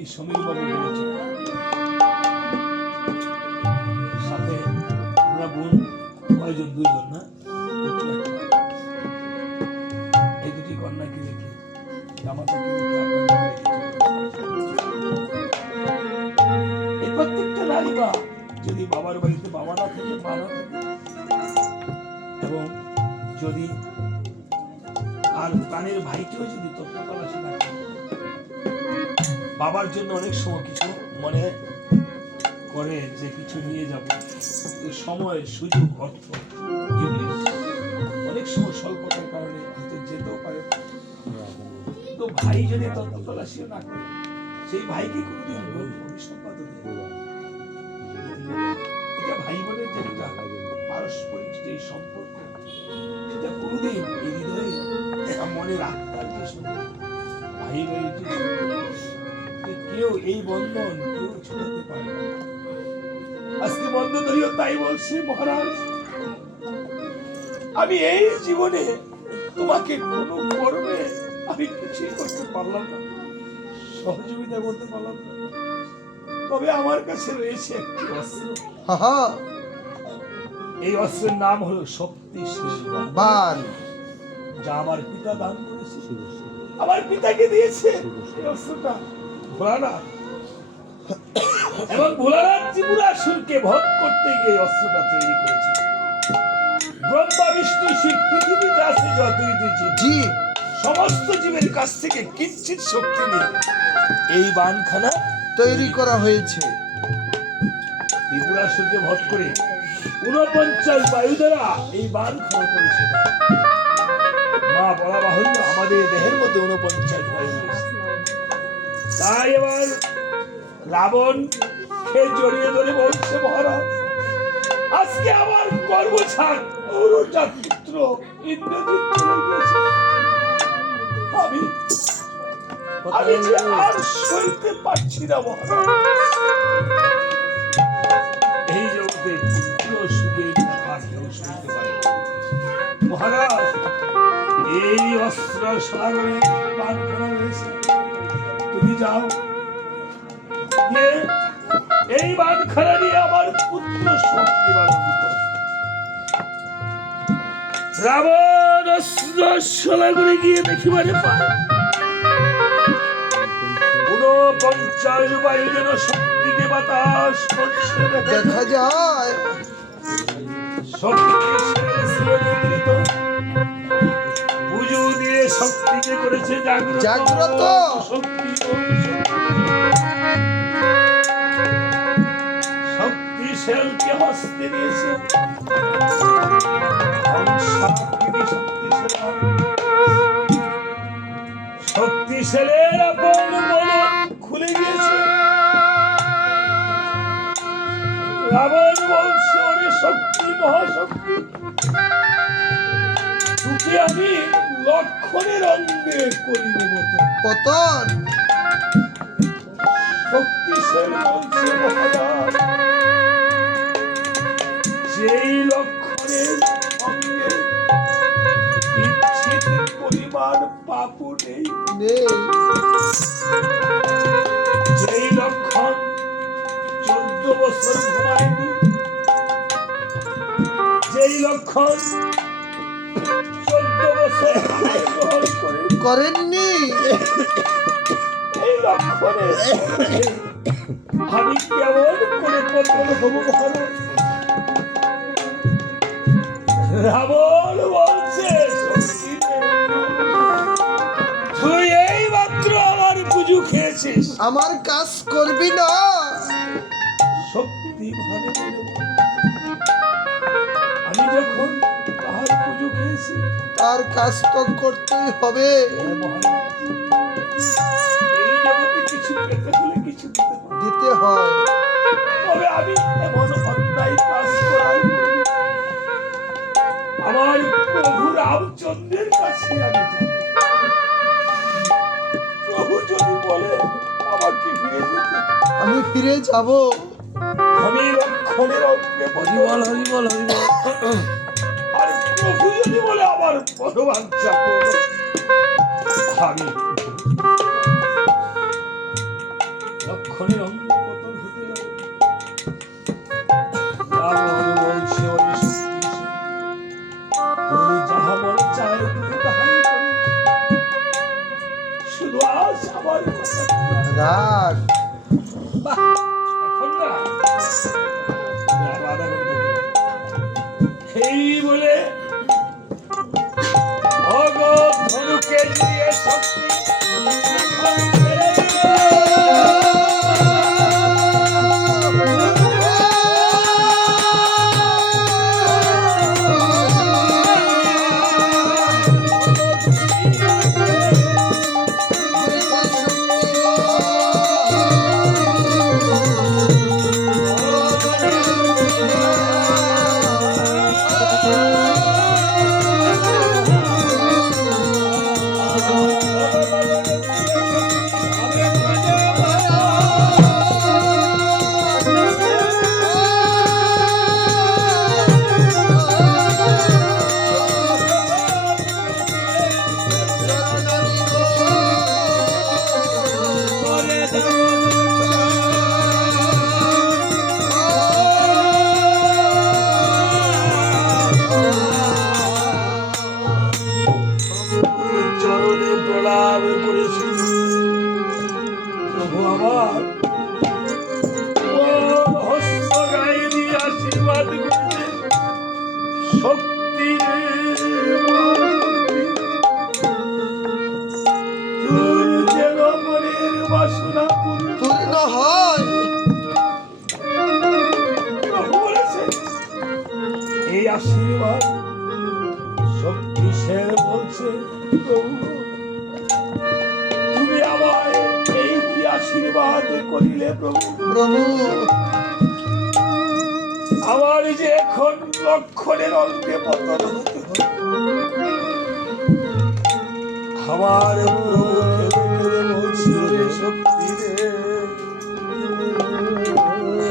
এই সমীর বাবু বলেছে। সাথে আমরা বোন কয়জন, 2 জন না, এই 2টি কন্যাকে রেখে জামাতাকে রেখে আপনাকে রেখে এই প্রত্যেকটা নারী বা যদি বাবার বাড়িতে বাবা না থাকে, মা না থাকে, এবং যদি আর প্রাণের ভাইকেও যদি তত্ত্ব তলাশি না করে, বাবার জন্য অনেক সময় কিছু মনে করে যে কিছু নিয়ে যাব, সময়, সুযোগ, অর্থ অনেক সময় স্বল্পতার কারণে হয়তো যেতেও পারে। তো ভাই যদি তত্ত্ব তলাশিও না করে, সেই ভাইকে কোনোদিন ভবিষ্যৎ এটা ভাই বোনের যে একটা পারস্পরিক যে সম্পর্ক, সেটা কোনোদিন এই হৃদয়ে মনের আত্মার যে সম্পর্ক, ভাই ভাই যে কেউ এই বন্ধন কেউ ছুটাতে পারে না। আজকে মন্দোদরীও তাই বলছে, মহারাজ আমি এই জীবনে তোমাকে কোনো কর্মে আমি কিছুই করতে পারলাম না, সহযোগিতা করতে পারলাম না। তবে আমার কাছে রয়েছে একটি অস্ত্র। হা হা, এই অস্ত্রের নাম হলো শক্তিশালী বাণ, বান। যা আমার পিতা দান করেছে, আমার পিতাকে দিয়েছে এই অস্ত্রটা ভোলানাথ। এবং ভোলানাথ ত্রিপুরাসুরকে বধ করতে গিয়ে এই অস্ত্রটা তৈরি করেছে। ব্রহ্মা বিষ্ণু শিব পৃথিবীতে আছে যতই জীব, জি, সমস্ত জীবের কাছ থেকে কিঞ্চিত শক্তি নিয়ে এই বাণখানা তৈরি করা হয়েছে। ত্রিপুরাসুরকে বধ করে 49 বায়ু দ্বারা এই বাণখানা করেছে। মা বলা বাহুল্য, আমাদের দেহের মধ্যে 49 বায়ু রয়েছে। তাই এবার রাবণ কে জড়িয়ে ধরে বলছে, মহারাজ আজকে আমার কর্মছাড় অরুণার পুত্র ইন্দ্রজিৎ চলে গেছে। আমি যে আর সইতে পারছি না মহারাজ। এই জগতে পুত্র সুখে আর কেউ সইতে পারে না। মহারাজ এই অস্ত্র সাগরে পান করা হয়েছে, তুমি যাও গিয়ে এই বাণখানা নিয়ে আমার পুত্র শক্তিবান করো। রাবণ অস্ত্র সাগরে গিয়ে দেখিবারে পায় 49 বায়ু যেন শক্তিকে বাতাস করছে। দেখা যায় পুজো দিয়ে শক্তিকে করেছে জাগ্রত। জাগ্রত। শক্তিশালকে হস্তে নিয়েছে। শক্তিশালের আপন মন খুলে গিয়েছে। রাবণ বলছে, ওরে শক্তি মহাশক্তি, তোকে আমি লক্ষণের অঙ্গে করিব পতন। শক্তিশাল বলছে, মহারাজ যেই লক্ষণের অঙ্গে কিঞ্চিৎ পরিমাণ পাপও নেই, নেই। যেই লক্ষণ 14 বছর ঘুমায়নি, যেই লক্ষণ 14 বছর আহার গ্রহণ করেননি, এই লক্ষণে আমি কেমন করে পতন হব মহারাজ? রাবণ বলছে, তুই এই মাত্র আমার পুজো খেয়েছিস, আমার কাজ করবি না। শক্তি ভাবে বলে বল। আমি যখন তাহার পুজো খেয়েছি, তার কাজ তো করতেই হবে। হে মহারাজ, এই জগতে কিছু পেতে হলে কিছু দিতে হয়। দিতে হয়। তবে আমি এমন অন্যায় কাজ করার পরে আমার প্রভু রামচন্দ্রের কাছে আমি যাব। প্রভু যদি বলে আমাকে ফিরে যেতে, আমি ফিরে যাব। আমি লক্ষণের অঙ্গে হরিবল হরিবল হরিবল। আর প্রভু যদি বলে আমার পরবাঞ্ছা পূর্ণ, আমি লক্ষণের অঙ্গে পতন হতে যাব। রাবণ বলছে, ওরে শক্তিশালী, তুমি যাহা মন চায় তুমি তাহাই করো। শুধু আজ আমার কথা রাগ। এখন না, আধা ঘন্টা পরে। এই বলে ভগৎ ধনুকে দিয়ে শক্তি আশীর্বাদ শক্তি সেন বলছে, প্রভু তুমি আমায় এই কি আশীর্বাদ করিলে প্রভু? প্রভু আমার যে এখন লক্ষণের অঙ্গে পতন হতে হবে, আমার প্রভু কেঁদে কেঁদে বলছে, শক্তি রে,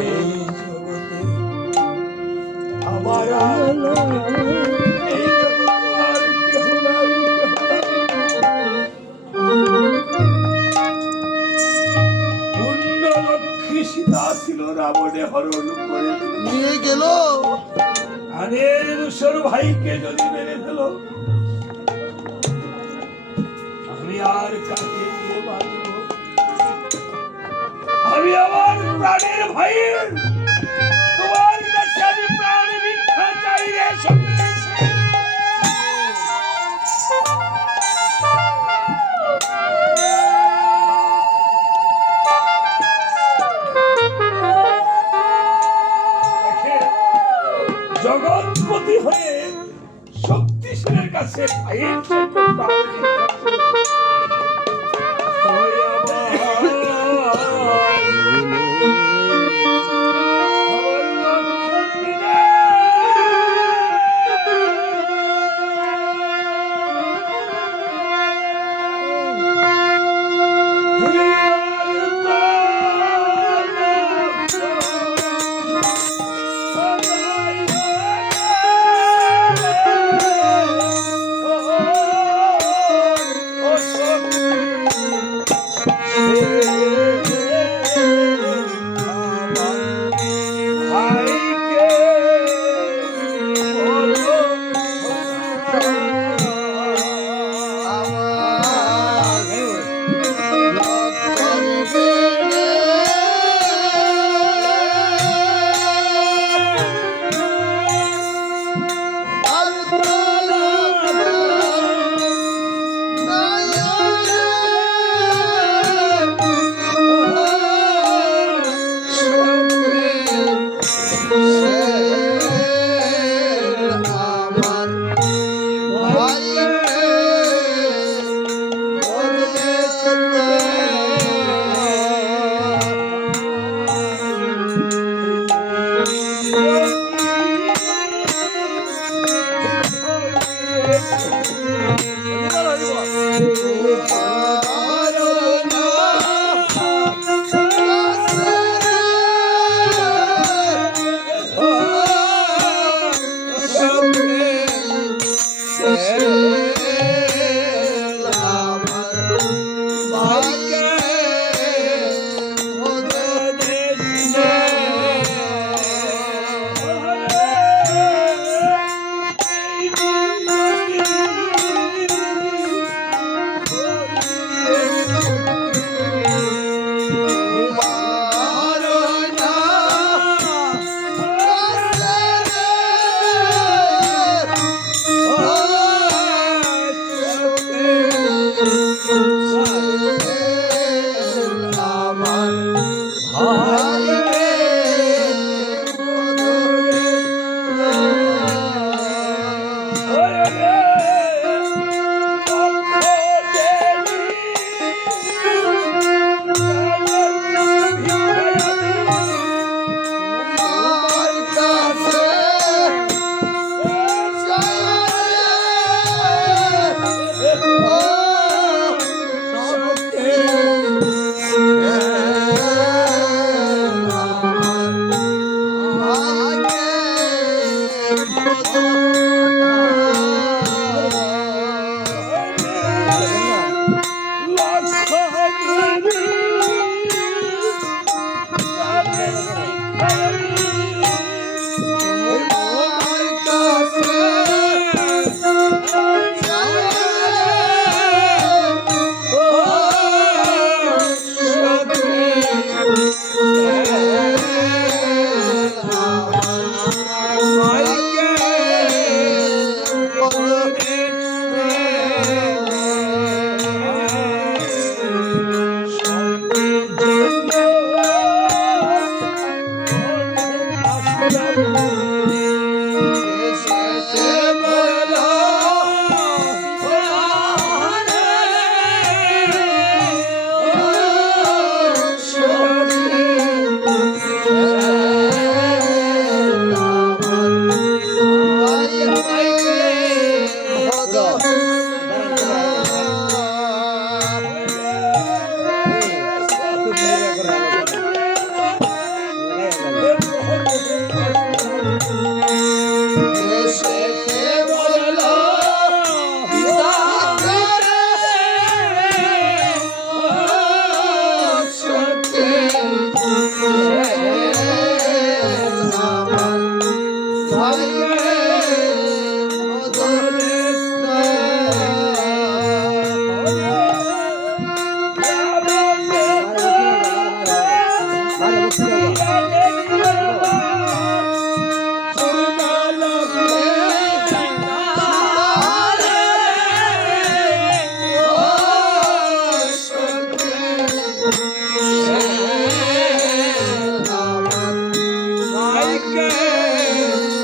এই জগতে আমার আর এই জগতে আর কেহ নাই, কেহ নাই। পূর্ণ লক্ষ্মী সীতা ছিল রাবণে হরণ করে নিয়ে গেল। ধানের দুশোর ভাইকে যদি মেরে ফেল, আমি আর কাকে দিয়ে বাঁচব? আমি আমার প্রাণের ভাইয়ের তোমার কাছে আমি প্রাণ ভিক্ষা চাই রে শক্তি সেন। জগৎপতি হয়ে শক্তিশালীর কাছে ভাইয়ের জন্য প্রাণ ভিক্ষা চাই। ওই আমার লক্ষ্মী রে। শক্তিশীল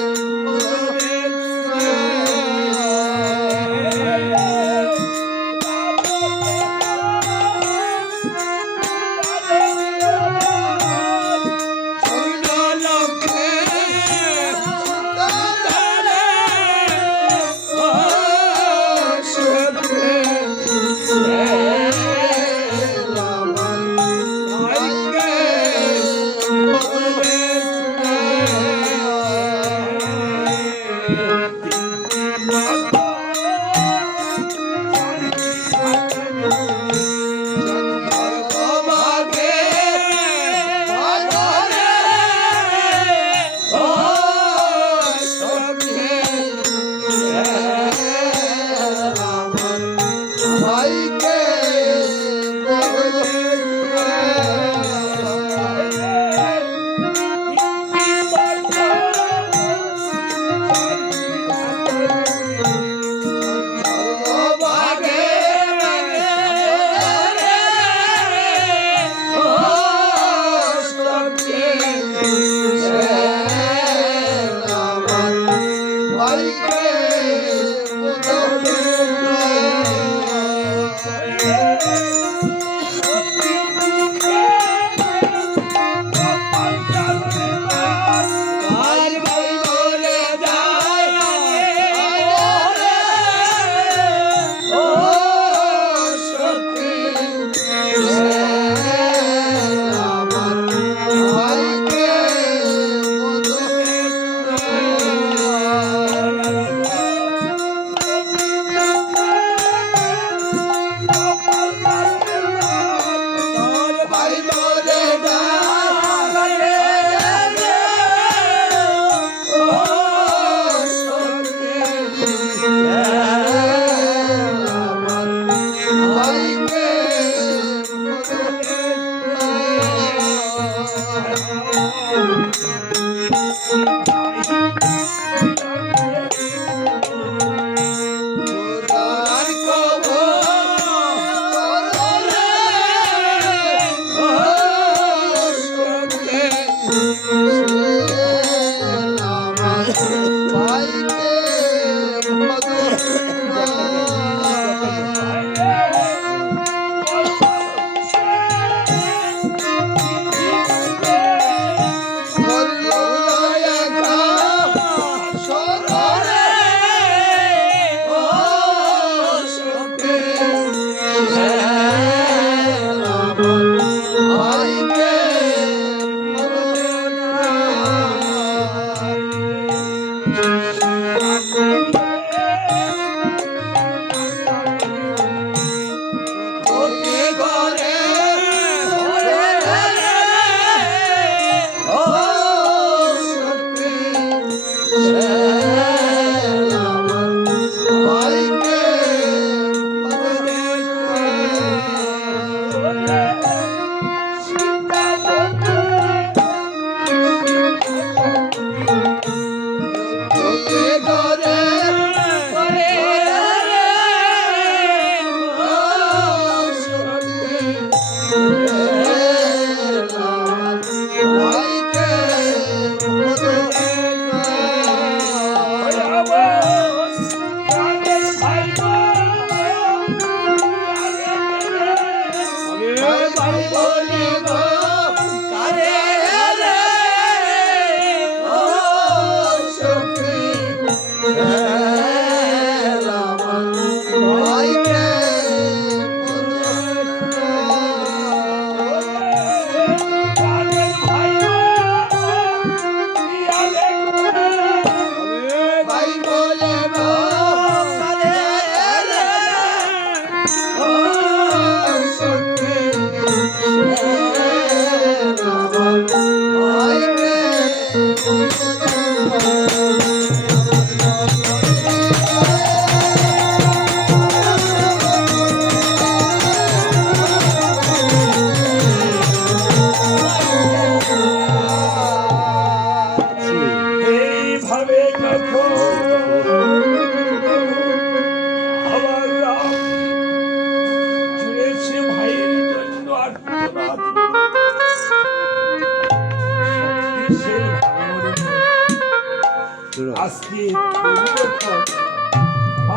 ভাঙনের আজকে প্রভু যখন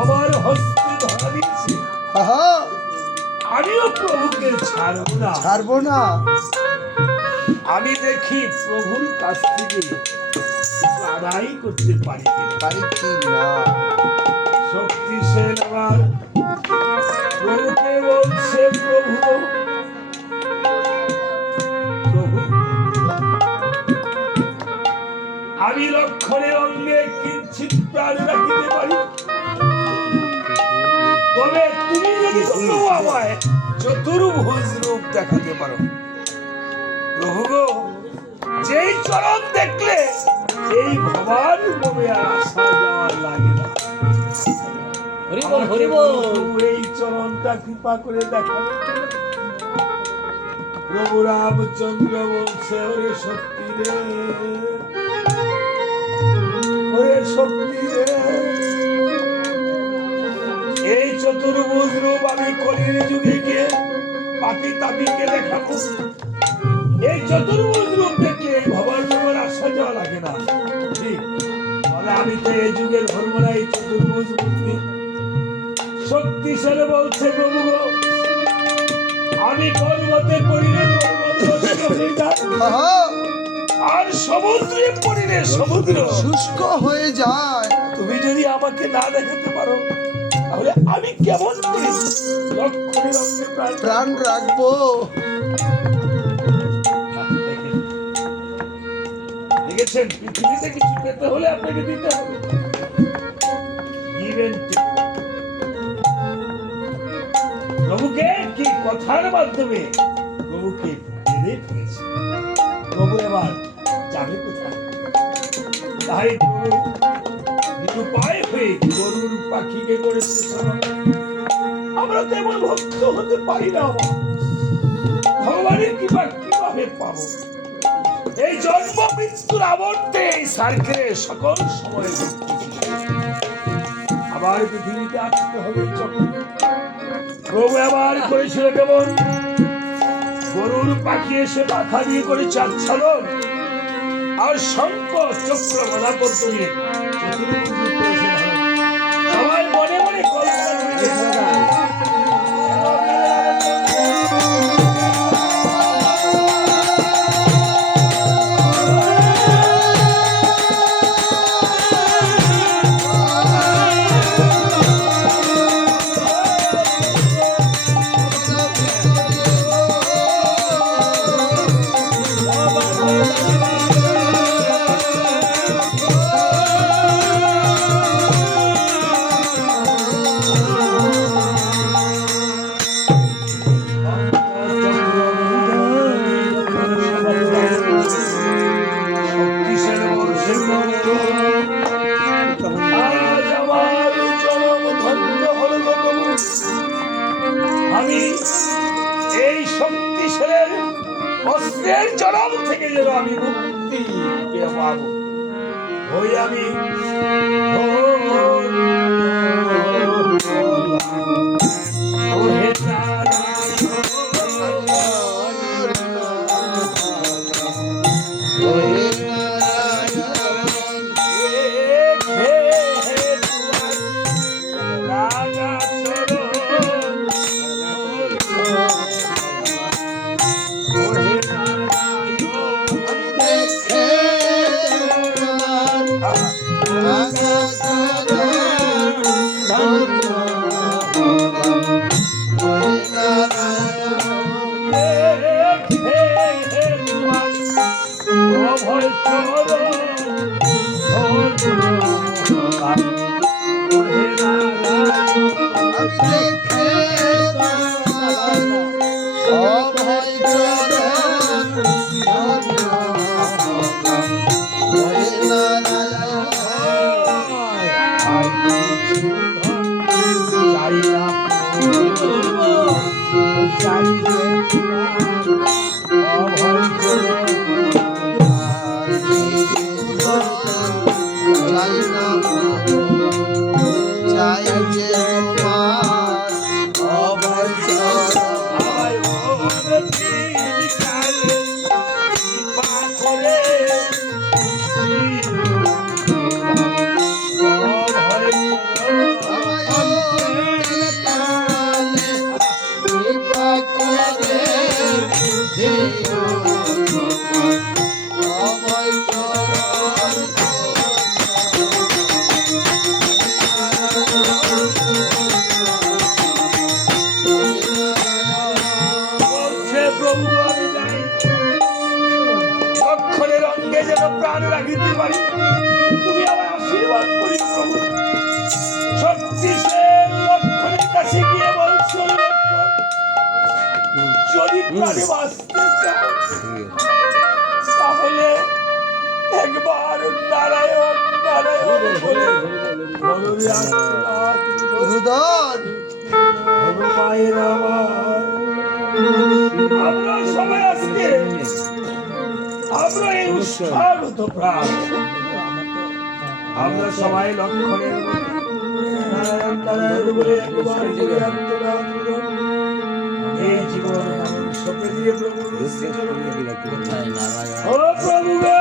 আমার হস্তে ধরা দিয়েছে, আহা, আমিও প্রভুকে ছাড়বো না। ছাড়বো না। আমি দেখি প্রভুর কাছ থেকে কিছু আদায় করতে পারি কিনা। পারি কি না। শক্তিশালী আমার প্রভুকে বলছে, প্রভু প্রভু, আমি লক্ষণের অঙ্গে কিঞ্চিত প্রাণ রাখিতে পারি, তবে তুমি যদি কোনো আমায় চতুর্ভুজ রূপ দেখাতে পারো। প্রভু গো, যেই চরণ দেখলে এই ভবার মনে আর আসা যাওয়ার লাগে না। হরিবল হরিবল। প্রভু এই চরণটা কৃপা করে দেখাবে। প্রভু রামচন্দ্র বলছে, ওরে শক্তি রে, ওরে শক্তি রে, এই চতুর্ভুজ রূপ আমি কলির যুগে গিয়ে পাপি তাপিকে দেখাবো। এই চতুর্ভুজ রূপ দেখলে এই ভবার ভবার আসা যাওয়া লাগে না। ঠিক, তাহলে আমি তো এই যুগের ধর্ম না, এই চতুর্ভুজ মূর্তি। শক্তিশালী বলছে, প্রভু গো, আমি পর্বতে পড়িলে পর্বত নষ্ট হয়ে যায়, আহা, আর সমুদ্রে পড়িলে সমুদ্র শুষ্ক হয়ে যায়। তুমি যদি আমাকে না দেখাতে পারো, তাহলে আমি কেমন করি লক্ষণের অঙ্গে প্রাণ প্রাণ রাখবো। দেখেছেন, পৃথিবীতে কিছু পেতে হলে আপনাকে দিতে হবে। Give and take। প্রভুকে কি কথার মাধ্যমে প্রভুকে বেঁধে ফেলেছে। প্রভু এবার যাবে কোথায়? তাই প্রভু নিরুপায় হয়ে গরুর পাখিকে করেছে স্মরণ। আমরা তেমন ভক্ত হতে পারি না। ভগবানের কৃপা কিভাবে পাবো? এই জন্ম মৃত্যুর আবর্তে এই সার্কেলে সকল সময় আবার পৃথিবীতে আসতে হবে। প্রভু আবার করেছিল কেমন? গরুর পাখি এসে মাথা দিয়ে করে চাচ্ছলন, আর শঙ্খ চক্র গদা করতে নিয়ে সবাই মনে মনে কল্পনা করে দেখে। আমি এই শক্তিশালী অস্ত্রের জড়াম থেকে যেন আমি মুক্তি পেয়ে পাবো। ওই আমি দিতে পারি তুমি আমার আশীর্বাদ করি প্রভু। শক্তিশালী লক্ষণের কাছে গিয়ে বলছো, লক্ষণ, যদি প্রাণে বাঁচতে চাও তাহলে একবার নারায়ণ নারায়ণ বলে বলরে আত্মনাথ রুদন মায়ের আমার। আমরা সবাই আজকে আমরা এই উৎসাহগত প্রাণ, আমরা সবাই লক্ষণের নারায়ণ নারায়ণ বলে একবার বলে আত্মনাথ এই জীবনে সপে দিয়ে প্রভু ও প্রভু গো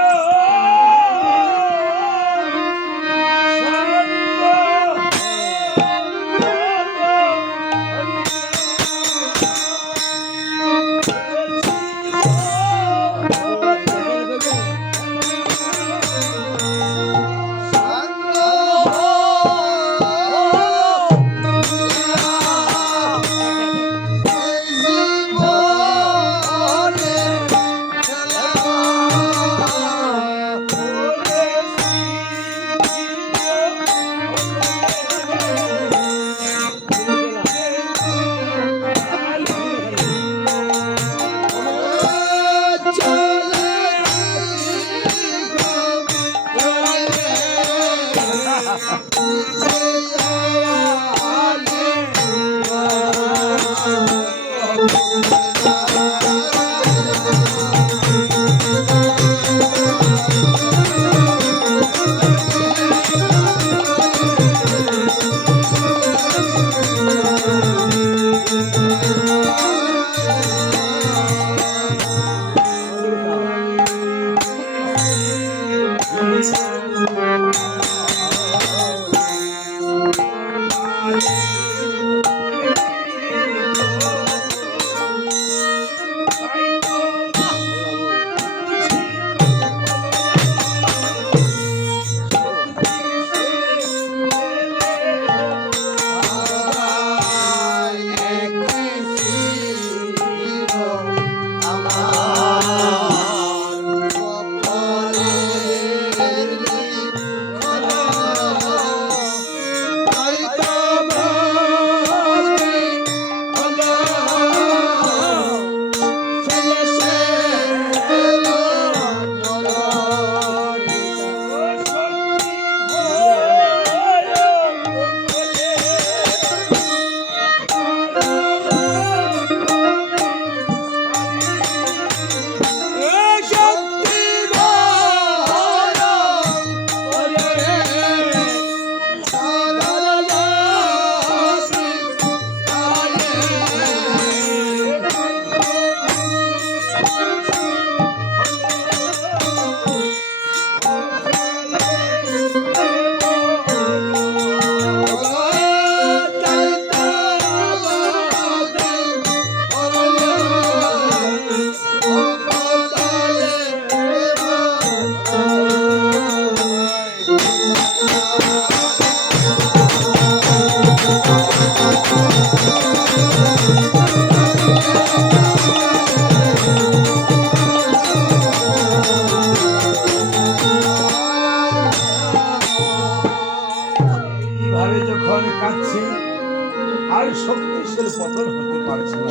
আর শক্তিশালী পতন হতে পারছে না।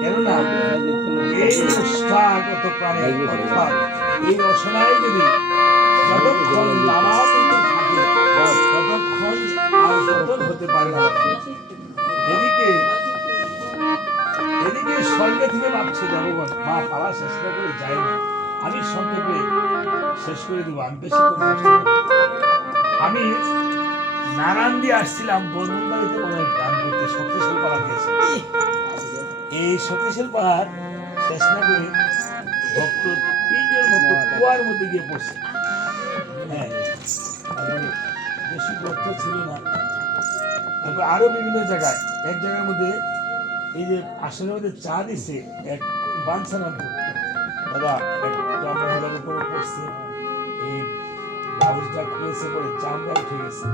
কেননা এই উৎসাহগত প্রাণের অর্থাৎ এই রসনায় যদি যতক্ষণ লালায়িত থাকে ততক্ষণ আর পতন হতে পারে না। এদিকে স্বর্গে থেকে ভাবছে দেবগণ মা পালা শেষ না করে যায় না, আমি সংক্ষেপে শেষ করে দেবো। আমি বেশি করে আমি নারায়ণ দিয়ে আসছিলাম বর্মনবাড়িতে মনে হয় গান করতে, শক্তিশালী পাড়া দিয়েছে। এই শক্তিশালী পাড়ার শেষ না করে ভক্ত তিনজন ভক্ত কুয়ার মধ্যে গিয়ে পড়ছে। হ্যাঁ, বেশি ভক্ত ছিল না। তারপর আরো বিভিন্ন জায়গায়, এক জায়গার মধ্যে এই যে আসনের মধ্যে চা দিছে এক বাঞ্ছানা দাদা একটা মহিলার উপরে পড়ছে, এই ব্লাউজটা খুলেছে পরে চামড়া উঠে গেছে।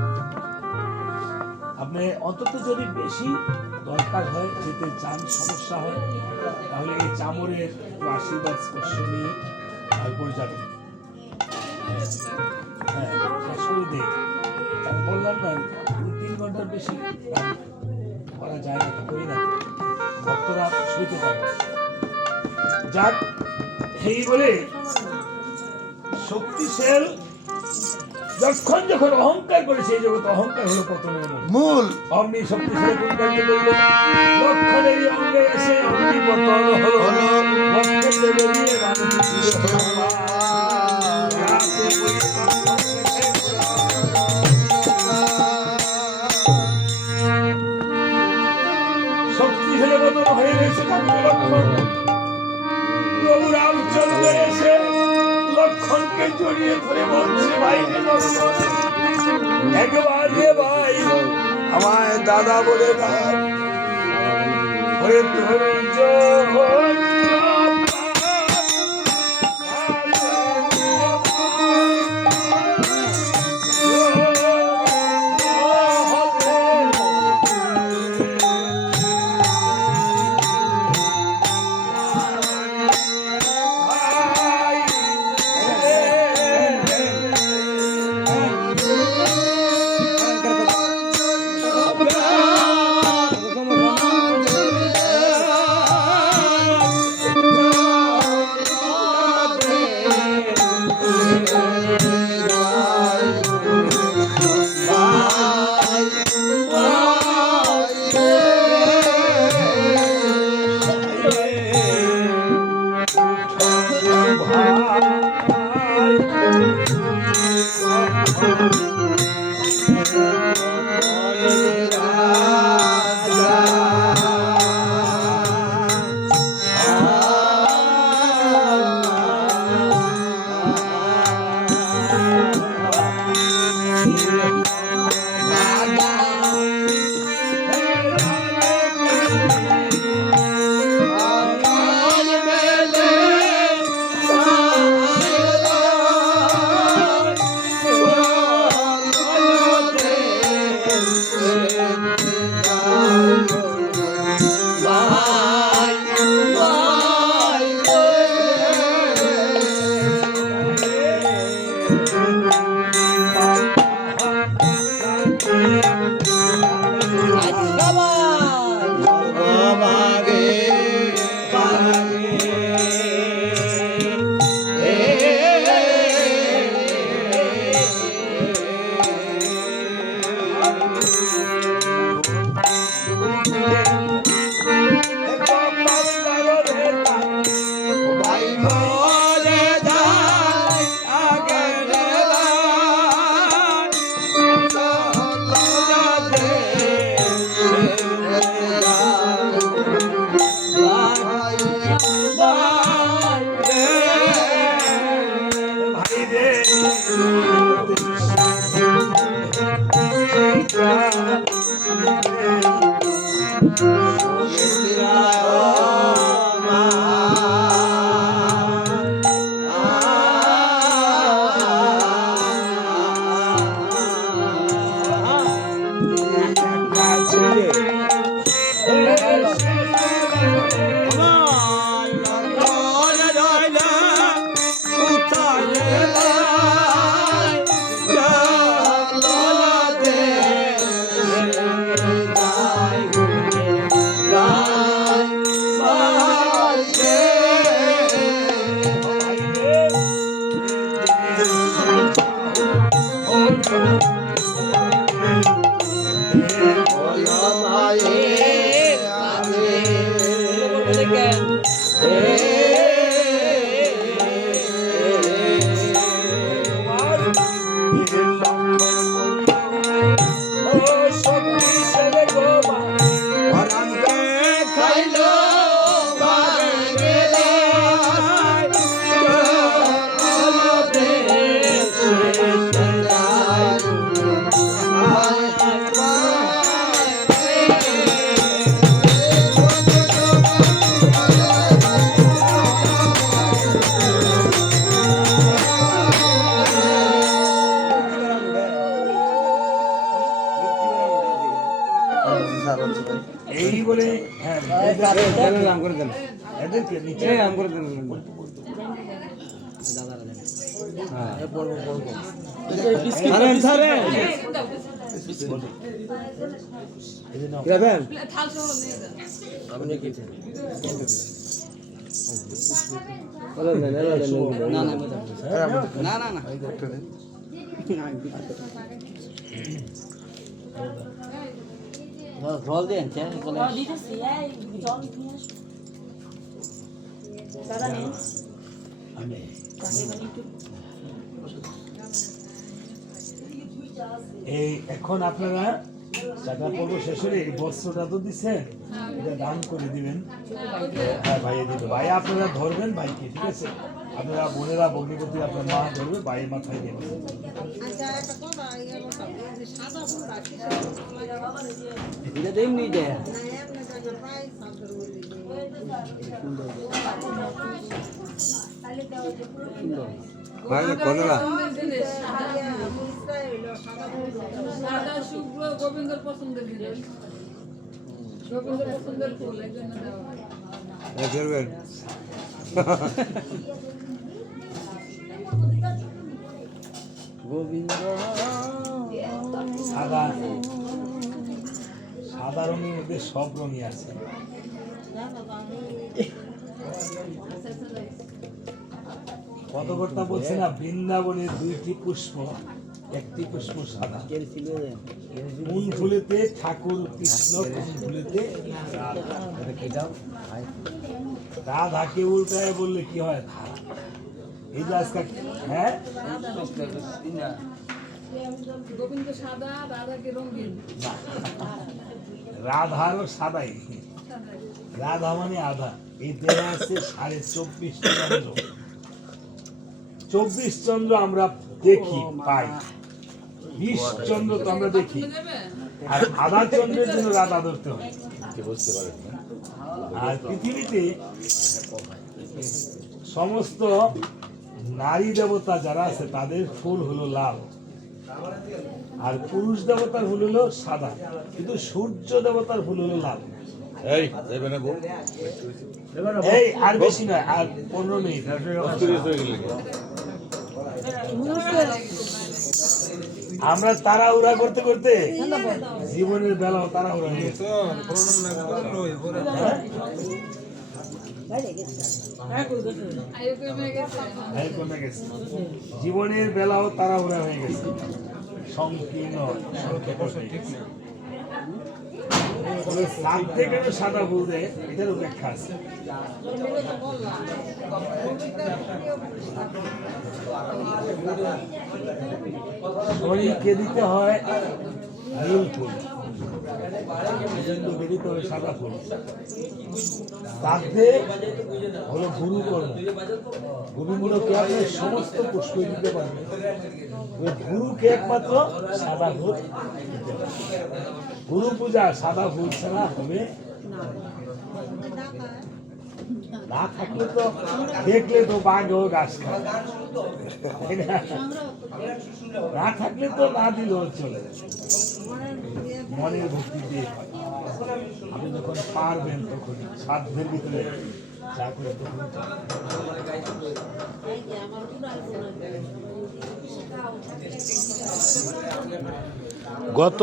আপনি অন্তত যদি বেশি দরকার হয়, যেতে চান সমস্যা হয়, তাহলে এই চামড়ের আশীর্বাদ স্পর্শ নিয়ে তারপর যাবেন। হ্যাঁ শেষ করে দিই। আমি বললাম না 2-3 ঘন্টার বেশি গান করা যায় না, করি না, ভক্তরা সইতে পারে না। যাক, এই বলে শক্তিশাল যখন অহংকার করে সেই জগৎ, অহংকার হলো পতনের মূল। মূল অমনি শক্তিশালী কোন কার্য করল? লক্ষণের অঙ্গে এসে অমনি পতন হলো। ভক্তের দেবে দিয়ে মানুষ ছিল ভগবান। রাতে বলি শক্তিশালী পতন হয়ে গেছে ঠাকুর লক্ষণ। প্রভু রামচন্দ্র এসে লক্ষণকে জড়িয়ে ধরে বলছে, ভাই রে লক্ষণ, একবার রে ভাই আমায় দাদা বলে ডাক। ওরে ধৈর্য এই বলে হ্যাঁ এদেরকে নিচে দাদারা জল দেন এই এখন আপনারা চাকা পর্ব শেষ হলে এই বস্ত্রটা তো দিচ্ছেন, এটা দান করে দিবেন। হ্যাঁ ভাইয়ে দিবে, ভাই আপনারা ধরবেন ভাইকে, ঠিক আছে? আপনারা বোনেরা ভগ্নিপতি আপনার মা ধরবে, ভাইয়ের মাথায় দেবেন। এটা দেমনি দেয় সাদা শুভ্র গোবিন্দর পছন্দের জিনিস, গোবিন্দর পছন্দের ফুল এই জন্য দেওয়া হয়। গোবিন্দ সাদা সাদা রঙের মধ্যে সব রঙই আছে। কত কর্তা বলছে না, বৃন্দাবনের 2টি পুষ্প, একটি পুষ্প সাদা। কোন ফুলেতে ঠাকুর কৃষ্ণ, কোন ফুলেতে রাধাকে উল্টায় বললে কি হয়? ধারা। এই যে আজকে, হ্যাঁ গোবিন্দ সাদা, রাধাকে রঙিন। রাধারও সাদাই, রাধা মানে আধা। এই দেওয়া আছে 24.5 চন্দ্র। 24 চন্দ্র আমরা দেখি পাই, 20 চন্দ্র তো আমরা দেখি, আর আধা চন্দ্রের জন্য রাধা ধরতে হয়। আর পৃথিবীতে সমস্ত নারী দেবতা যারা আছে তাদের ফুল হলো লাল, আর পুরুষ দেবতার ফুল হলো সাদা, কিন্তু সূর্য দেবতার ফুল হলো লাল। এই আর বেশি নয়, আর 15 মিনিট। আমরা তাড়াহুড়া করতে করতে জীবনের বেলাও তাড়াহুড়া হয়ে গেছে। এই কমে গেছে। জীবনের বেলাও তাড়াহুড়া হয়ে গেছে, সংকীর্ণ সাত থেকে সাদা ফুল দেয়, এটারও ব্যাখ্যা আছে। শরীরকে দিতে হয় নীল ফুল, দিতে হবে সাদা ফুল। তাতে হলো গুরু কর্ম। গোবিন্দকে আপনি সমস্ত পুষ্প দিতে পারবেন, ওই গুরুকে একমাত্র সাদা ফুল দিতে পারবেন। গুরু পূজা সাদা ফুল ছাড়া হবে না। থাকলে তো দেখলে তো বাঘও ঘাস খায়, না থাকলে তো না দিলেও চলে। মনের ভক্তি দিয়ে আপনি যখন পারবেন তখন সাধ্যের ভিতরে যা করে তখন গত